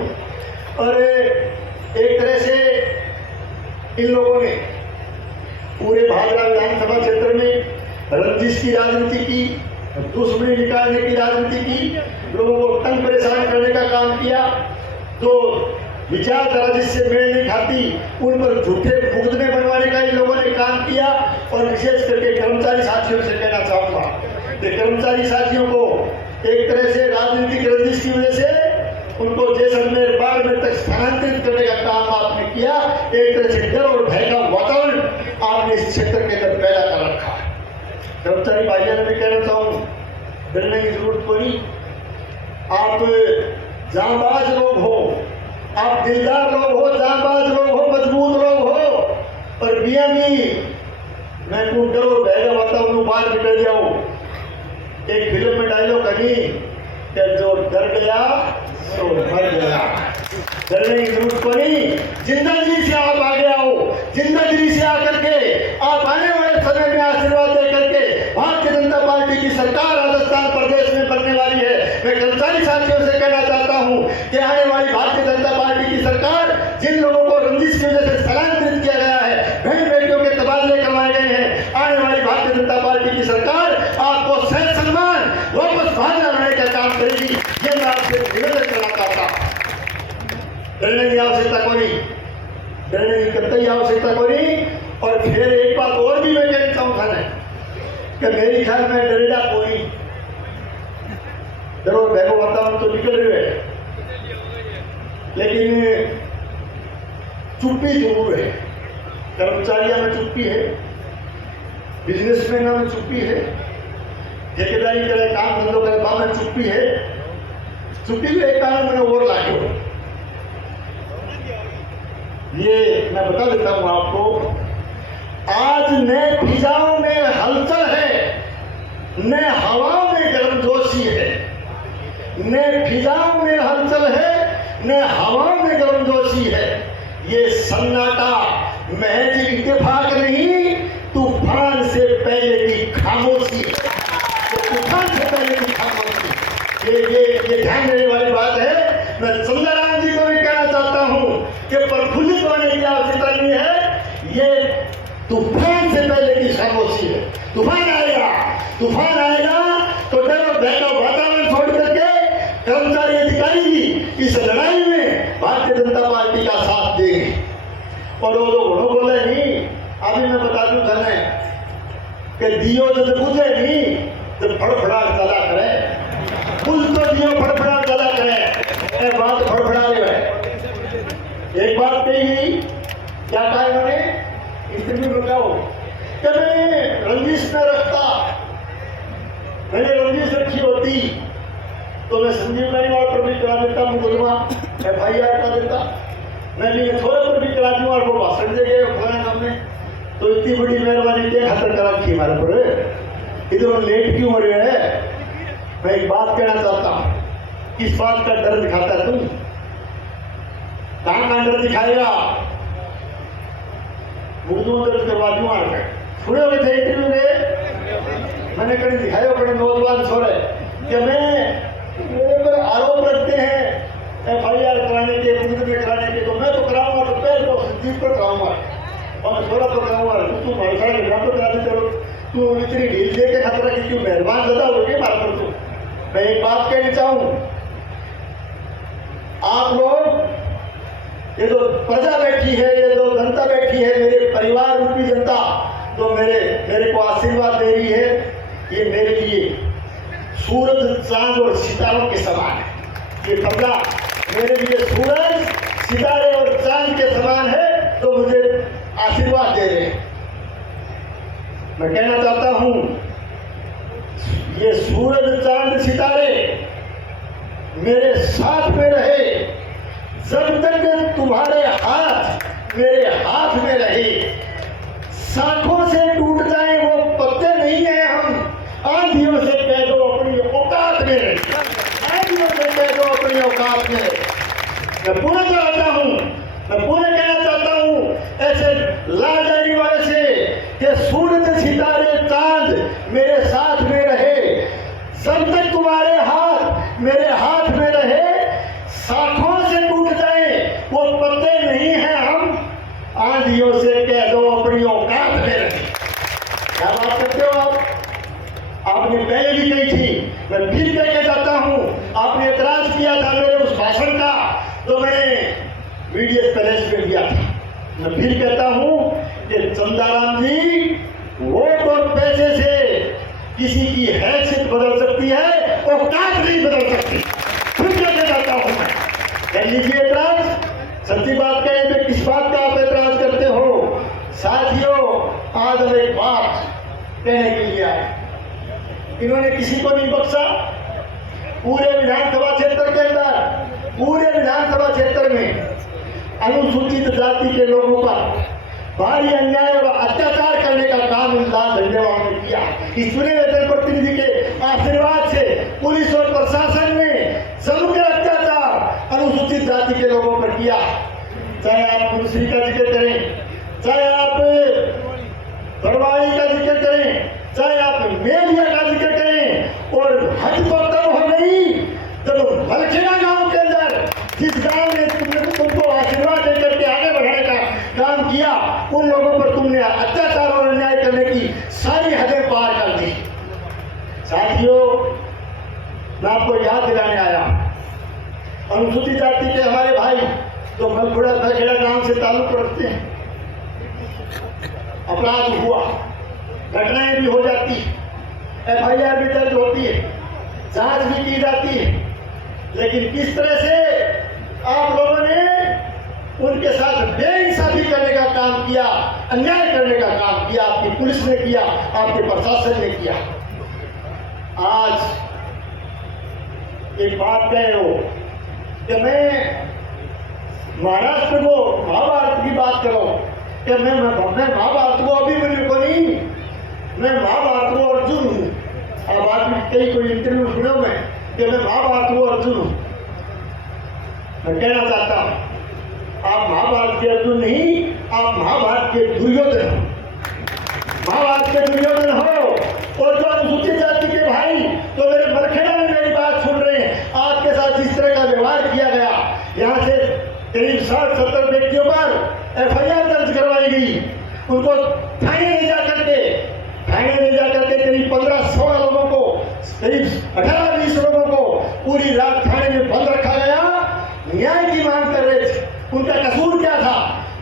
और एक तरह से इन लोगों ने पूरे भादरा विधानसभा क्षेत्र में रंजिश की राजनीति की, दुश्मनी निकालने की राजनीति की, लोगों को तंग परेशान करने का काम किया। तो विचारधारा जिससे मेल नहीं खाती उन पर झूठे मुकदमे बनवाने का इन लोगों ने काम किया। और विशेष करके कर्मचारी साथियों से कहना चाहूँगा कि कर्मचारी साथियों को एक तरह से राजनीतिक रंजिश की वजह से उनको जैसलमेर बाड़मेर तक स्थानांतरित करने का काम आपने किया। एक तरह से डर और भय का वातावरण आपने इस क्षेत्र के अंदर पैदा कर रखा है। कर्मचारी भाइयों ने भी कहना चाहूँ, डरने की जरूरत पड़ी। आप जांबाज लोग हो, आप दिलदार लोग हो, जांबाज लोग हो, मजबूत लोग हो, और बीएमई मैं को डरो भैया वातावरण बाहर निकल जाओ। एक फिल्म में डायलॉग कही कि जो डर गया सो मर गया। डरने की जरूरत पड़ी। जिंदगी से आप आगे आओ, जिंदगी से आकर के आप आने वाले समय में आशीर्वाद दे करके भारतीय जनता पार्टी की सरकार राजस्थान प्रदेश में बनने वाली है। मैं कर्मचारी साथियों से कहना चाहता हूं कि आने वाली भारतीय जनता पार्टी की सरकार जिन लोगों को रंजिश की वजह से स्थलांतरित किया गया है, बहन बेटियों के तबादले करवाए गए हैं, आने वाली भारतीय जनता पार्टी की सरकार आपको सह सम्मान वापस भागना लाने का काम करेगी। ये मैं आपसे निवेदन करना चाहता हूँ। डरने की आवश्यकता कोई, डरने की कतई आवश्यकता कोई। और फिर एक बात और भी मैं कहना चाहूँगा कि मेरी ख्याल में डरेगा कोई, डरो भैगो वातावरण तो निकल रहे हैं, लेकिन चुप्पी जरूर है। कर्मचारियों में चुप्पी है, बिजनेसमैनों में चुप्पी है, ठेकेदारी करे काम धंधों करे बाबा में चुप्पी है। चुप्पी भी एक कारण मैंने और लागे हो, ये मैं बता देता हूं आपको। आज नए फिजाओं में हलचल है, नए हवाओं में गर्मजोशी है, नए फिजाओं में हलचल है, नए हवाओं में गर्मजोशी है। ये सन्नाटा महज इत्तेफाक नहीं, तूफान से पहले की खामोशी है। तूफान से पहले की खामोशी, ये ध्यान देने वाली बात है। मैं चंद्रराम जी को भी कहना चाहता हूं कि प्रफुल्लित होने की आवश्यकता नहीं है। ये तूफान से पहले की खामोशी है। तूफान आएगा तो डर और भय का वातावरण छोड़ करके कर्मचारी अधिकारी की इस लड़ाई में भारतीय जनता पार्टी का साथ देंगे। और वो लोग बोले नहीं, अभी मैं बता दूं धने कि दियो जब बुझे नहीं जब फड़फड़ाहट चला करे, कुछ तो दियो फड़फड़ाहट चला करे, बात फड़फड़ा रहे है। एक बात कही गई, क्या कहा इन्होंने इंटरव्यू में, कहो कि मैं रंजिश में रखता, मैंने रंजिश रखी होती तो मैं संजीव बेनीवाल पर भी करा देता, मुकदमा FIR करा देता, मैं छोरे पर भी करा दूंगा। और वो भाषण दे गए फलाने सामने, तो इतनी बड़ी मेहरबानी क्या खातर करा रखी हमारे पर, इधर लेट क्यों हो रहे हैं? मैं एक बात कहना चाहता हूँ, किस बात का डर दिखाता है तुम? कहाँ का डर दिखाएगा? मुकदमा दर्ज करवा दूंगा। सुने हुए थे इंटरव्यू में, मैंने कहीं दिखाया बड़े नौजवान छोरे कि मेरे पर आरोप रखते हैं FIR कराने के, मुकदमे कराने के, तो मैं तो कराऊंगा, तो पैर को संजीव पर कराऊंगा और छोरा तो कराऊंगा। तू भरोसा के नाम पर करा दे, तू इतनी ढील दे के खतरा की क्यों? मेहरबान ज्यादा हो गए बात पर। तू मैं एक बात कहना चाहूं, आप लोग ये जो प्रजा बैठी है, ये जो जनता बैठी है, मेरे परिवार रूपी जनता जो मेरे को आशीर्वाद दे रही है, ये मेरे लिए सूरज चांद और सितारों के समान है। ये प्रजा मेरे लिए सूरज सितारे और चांद के समान है, तो मुझे आशीर्वाद दे रहे हैं। मैं कहना चाहता हूं, ये सूरज चांद सितारे मेरे साथ में रहे, जब तक तुम्हारे हाथ मेरे हाथ में रहे। शाखों से टूट जाए वो पत्ते नहीं है हम, आंधियों से कह दो अपनी औकात में रहे, आंधियों से कह दो अपनी औकात में रहे। मैं पूरा चाहता हूँ, मैं पूरा कहना चाहता हूँ ऐसे लाजारी वाले से कि सूरज सितारे चांद सांझियों से कह दो अपनी औकात में रहे। क्या बात करते हो आप? आपने पहले भी कही थी, मैं फिर कह के जाता हूं, आपने एतराज किया था मेरे उस भाषण का, तो मैंने मीडिया पैलेस में दिया था। मैं फिर कहता हूं कि चंदाराम जी, वोट और पैसे से किसी की हैसियत बदल सकती है, औकात नहीं बदल सकती। फिर कह के जाता हूं मैं, कर लीजिए एतराज। सच्ची बात कहें तो किस बात का आप एतराज करते हो? साथियों, आज हम एक बात कहने के लिए आए। इन्होंने किसी को नहीं बख्शा। पूरे विधानसभा क्षेत्र के अंदर, पूरे विधानसभा क्षेत्र में अनुसूचित जाति के लोगों पर भारी अन्याय और अत्याचार करने का काम इन लाल झंडे वालों ने किया। इस चुने हुए जनप्रतिनिधि के आशीर्वाद से पुलिस और प्रशासन ने समग्र अत्याचार अनुसूचित जाति के लोगों पर किया। चाहे आप मुंशी का जिक्र करें, चाहे आप बड़वाई का जिक्र करें, चाहे आप मेलिया का जिक्र करें, और हद तो तब हो गई जब मलखेड़ा गांव के अंदर जिस गांव ने तुमको आशीर्वाद देकर के आगे बढ़ाने का काम किया, उन लोगों पर तुमने अत्याचार और अन्याय करने की सारी हदें पार कर दी। साथियों, मैं आपको याद दिलाने आया, अनुसूचित जाति के हमारे भाई जो मलखेड़ा गांव से ताल्लुक रखते हैं, अपराध हुआ, घटनाएं भी हो जाती है, FIR भी दर्ज होती है, जांच भी की जाती है, लेकिन किस तरह से आप लोगों ने उनके साथ बेइंसाफी करने का काम किया, अन्याय करने का काम किया, आपकी पुलिस ने किया, आपके प्रशासन ने किया। आज एक बात कहे हो कि मैं महाराष्ट्र को महाभारत की बात करो कि मैं महाभारत को अभिमन्यु को नहीं, मैं महाभारत को अर्जुन हूँ। अब आदमी कई कोई इंटरव्यू सुना मैं कि मैं महाभारत को अर्जुन हूँ। मैं कहना चाहता हूँ, आप महाभारत के अर्जुन नहीं, आप महाभारत के दुर्योधन हो। महाभारत के दुर्योधन हो। और जो अनुसूचित जाति के भाई तो मेरे मलखेड़ा में मेरी बात सुन रहे हैं, आपके साथ जिस तरह का व्यवहार किया गया, यहाँ से करीब 60-70 व्यक्तियों पर FIR दर्ज करवाई गई, उनको थाने ले जाकर के करीब 15-16 लोगों को, करीब 18-20 लोगों को पूरी रात थाने में बंद रखा गया। न्याय की मांग कर रहे थे। उनका कसूर क्या था?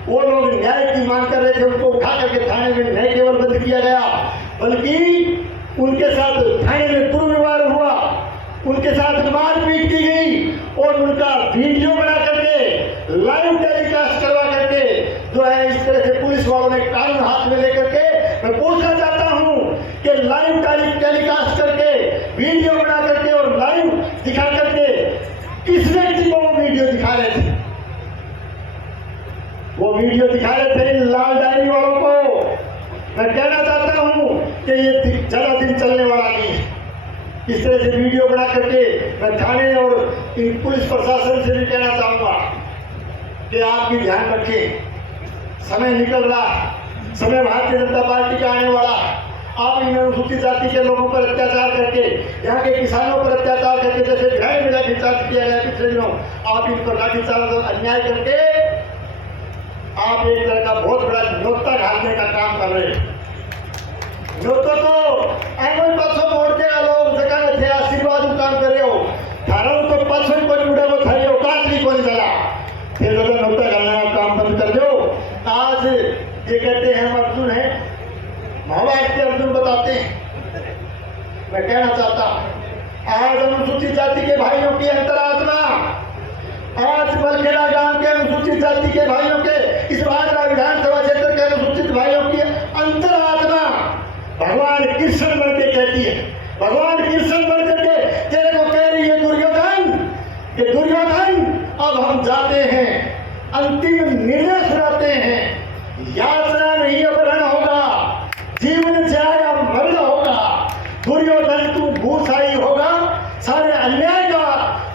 वो लोग न्याय की मांग कर रहे थे, उनको उठा करके थाने में नहीं केवल बंद किया गया, बल्कि उनके साथ थाने में दुर्व्यवहार हुआ, उनके साथ मारपीट की गई, और उनका वीडियो बना करके लाइव टेलीकास्ट करवा करके जो है इस तरह से पुलिस वालों ने कानून हाथ में लेकर के, मैं पूछना चाहता हूं कि लाइव टेलीकास्ट करके, वीडियो बना करके और लाइव दिखा करके किस व्यक्ति को वो वीडियो दिखा रहे थे? वो वीडियो दिखा रहे थे इन लाल डायरी वालों को। मैं कहना चाहता हूं कि ये ज्यादा दिन चलने वाला नहीं है। इस तरह से वीडियो बना करके मैं थाने और इन पुलिस प्रशासन से भी कहना चाहूंगा कि आप भी ध्यान रखें, समय निकल रहा, समय भारतीय जनता पार्टी का आने वाला। आप इन अनुसूचित जाति के लोगों पर अत्याचार करके, यहाँ के किसानों पर अत्याचार करके, जैसे ग्रहण मेला लाठीचार्ज किया गया पिछले दिनों, आप इन पर लाठीचार्ज और अन्याय करके आप एक तरह का बहुत बड़ा न्योता ढालने का काम कर रहे हैं। न्योता तो एमन पाछो मोड़ के लोग जगह थे आशीर्वाद काम कर रहे हो, थारा तो पाछो कोई मुड़ा को थारी औकात नहीं कोई चला, फिर तो न्योता ढालने का काम बंद कर दो। आज ये कहते हैं हम अर्जुन हैं, महाभारत के अर्जुन बताते हैं। मैं कहना चाहता हूं, आज अनुसूचित जाति के भाइयों की अंतरात्मा, आज मलखेड़ा गांव के अनुसूचित जाति के भाइयों के, इस भाजपा विधानसभा क्षेत्र के अनुसूचित भाइयों की अंतरात्मा भगवान कृष्ण बन के कहती है, भगवान कृष्ण बन करके तेरे को कह रही है दुर्योधन, कि दुर्योधन अब हम जाते हैं, अंतिम निर्णय सुनाते हैं, याचना नहीं अपहरण होगा, जीवन जाए या मरण होगा। दुर्योधन तू भूषाई होगा, सारे अन्याय का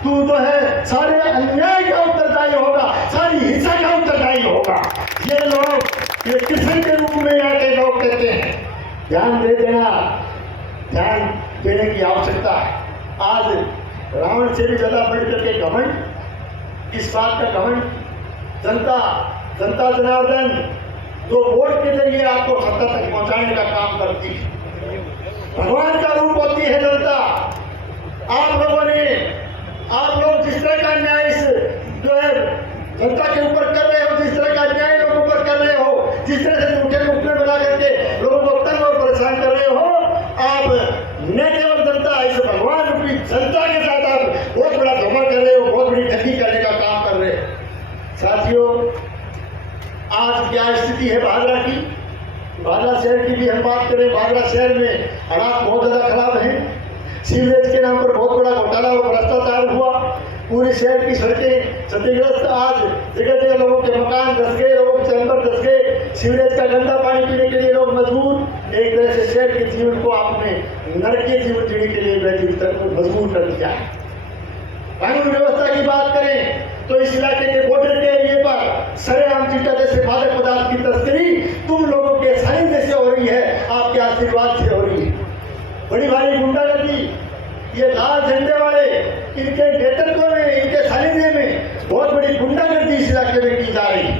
तू जो है, सारे अन्याय का उत्तरदायी होगा, सारी हिंसा का उत्तरदायी होगा। ये लोग ये कृष्ण के रूप में आके लोग कहते हैं, ध्यान दे देना, ध्यान देने की आवश्यकता है। आज रावण से भी ज्यादा बढ़ करके घमंड, किस बात का घमंड? जनता जनार्दन जो वोट के जरिए आपको सत्ता तक पहुंचाने का काम करती है। भगवान का रूप होती है जनता। आप लोग जिस तरह का न्याय जो है जनता के ऊपर कर रहे हो, जिस तरह का न्याय लोगों पर कर रहे हो, जिस तरह से झूठे मुखड़े बना करके लोगों को तंग और परेशान कर रहे हो, आप न केवल जनता, इस भगवान रूपी जनता के साथ आप बहुत बड़ा धोखा कर रहे हो, बहुत बड़ी ठगी करने का काम कर रहे हो। साथियों, आज क्या स्थिति है भादरा की? भादरा शहर की भी हम बात करें, भादरा शहर में हालात बहुत ज्यादा खराब है। सीवरेज के नाम पर बहुत बड़ा घोटाला और भ्रष्टाचार हुआ। पूरे शहर की सड़कें क्षतिग्रस्त, आज जगह जगह लोगों के मकान धस गए, लोगों के चैम्बर धस गए, सीवरेज का गंदा पानी पीने के लिए लोग मजबूर। एक तरह से शहर के जीवन को आपने नरकीय जीवन जीने के लिए मजबूर कर दिया है। कानून व्यवस्था की बात करें तो इस इलाके के बॉर्डर के एरिए पर सरेआम चिट्टा जैसे मादक पदार्थ की तस्करी तुम लोगों के सानिध्य से हो रही है, आपके आशीर्वाद से हो रही है। बड़ी भारी गुंडागर्दी, ये लाल झंडे वाले, इनके नेतृत्व में, इनके सानिध्य में बहुत बड़ी गुंडागर्दी इस इलाके में की जा रही है।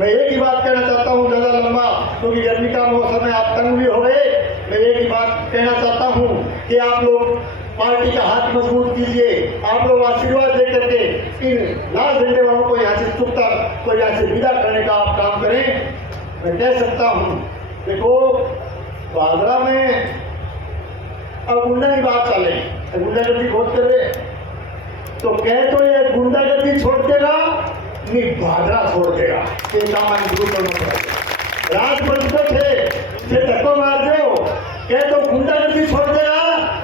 मैं एक ही बात कहना चाहता हूँ, ज़्यादा लंबा क्योंकि गर्मी का मौसम है, आप तंग भी हो गए। मैं एक ही बात कहना चाहता हूँ कि आप लोग पार्टी का हाथ मजबूत कीजिए, आप लोग आशीर्वाद दे करके इन लाल झंडे वालों को यहाँ से चुपचाप को यहाँ से विदा करने का आप काम करें। मैं कह सकता हूँ, देखो भादरा में अब गुंडा की बात चले, गुंडागर्दी बहुत कर रहे, तो कह तो ये गुंडागर्दी छोड़ देगा नहीं भादरा छोड़ देगा, ये काम शुरू करना पड़ेगा। राज बनते थे धक्को मार दो, कह तो गुंडागर्दी छोड़ देगा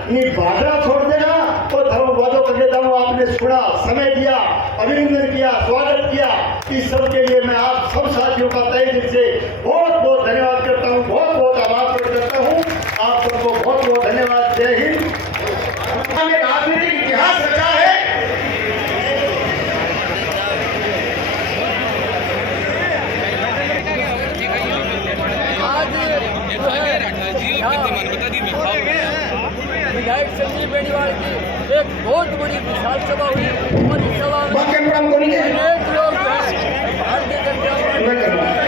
नहीं भादरा छोड़ देगा। तो धर्म वादों कर देता हूँ, आपने सुना, समय दिया, अभिनंदन किया, स्वागत किया, इस सब के लिए मैं आप सब साथियों का तहे दिल से बहुत बहुत धन्यवाद करता हूँ, बहुत बहुत आभार प्रकट करता हूँ। आप सबको बहुत बहुत धन्यवाद। जय हिंद। हमें राजनीतिक इतिहास रखा है। विधायक संजीव बेनीवाल की एक बहुत बड़ी विशाल सभा हुई और इस सभा में अनेक लोग भारतीय जनता पार्टी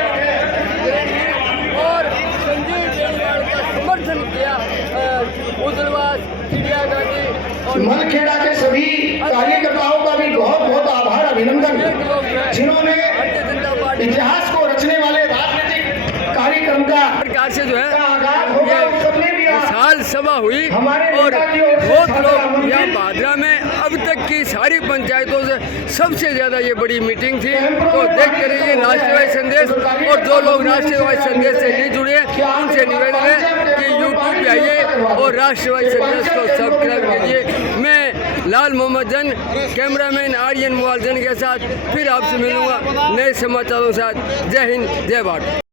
और संजीव बेनीवाल का समर्थन किया। उदलवास, चिड़ियाघाटी और मलखेड़ा के सभी कार्यकर्ताओं का भी बहुत बहुत आभार, अभिनंदन, जिन्होंने इतिहास को रचने वाले राजनीतिक कार्यक्रम का प्रकार से जो है आगाज होगा, उस सबने भी विशाल सभा हुई और बहुत लोग यहाँ भादरा में अब तक की सारी पंचायतों से सबसे ज्यादा ये बड़ी मीटिंग थी। तो देखते रहिए राष्ट्रवादी संदेश, और जो लोग राष्ट्रवादी संदेश से नहीं जुड़े उनसे निवेदन है कि यूट्यूब पे आइए और राष्ट्रवादी संदेश को सब्सक्राइब कीजिए। मैं लाल मोहम्मद जन, कैमरामैन आर्यन मुआजन के साथ फिर आपसे मिलूंगा नए समाचारों के साथ। जय हिंद, जय भारत।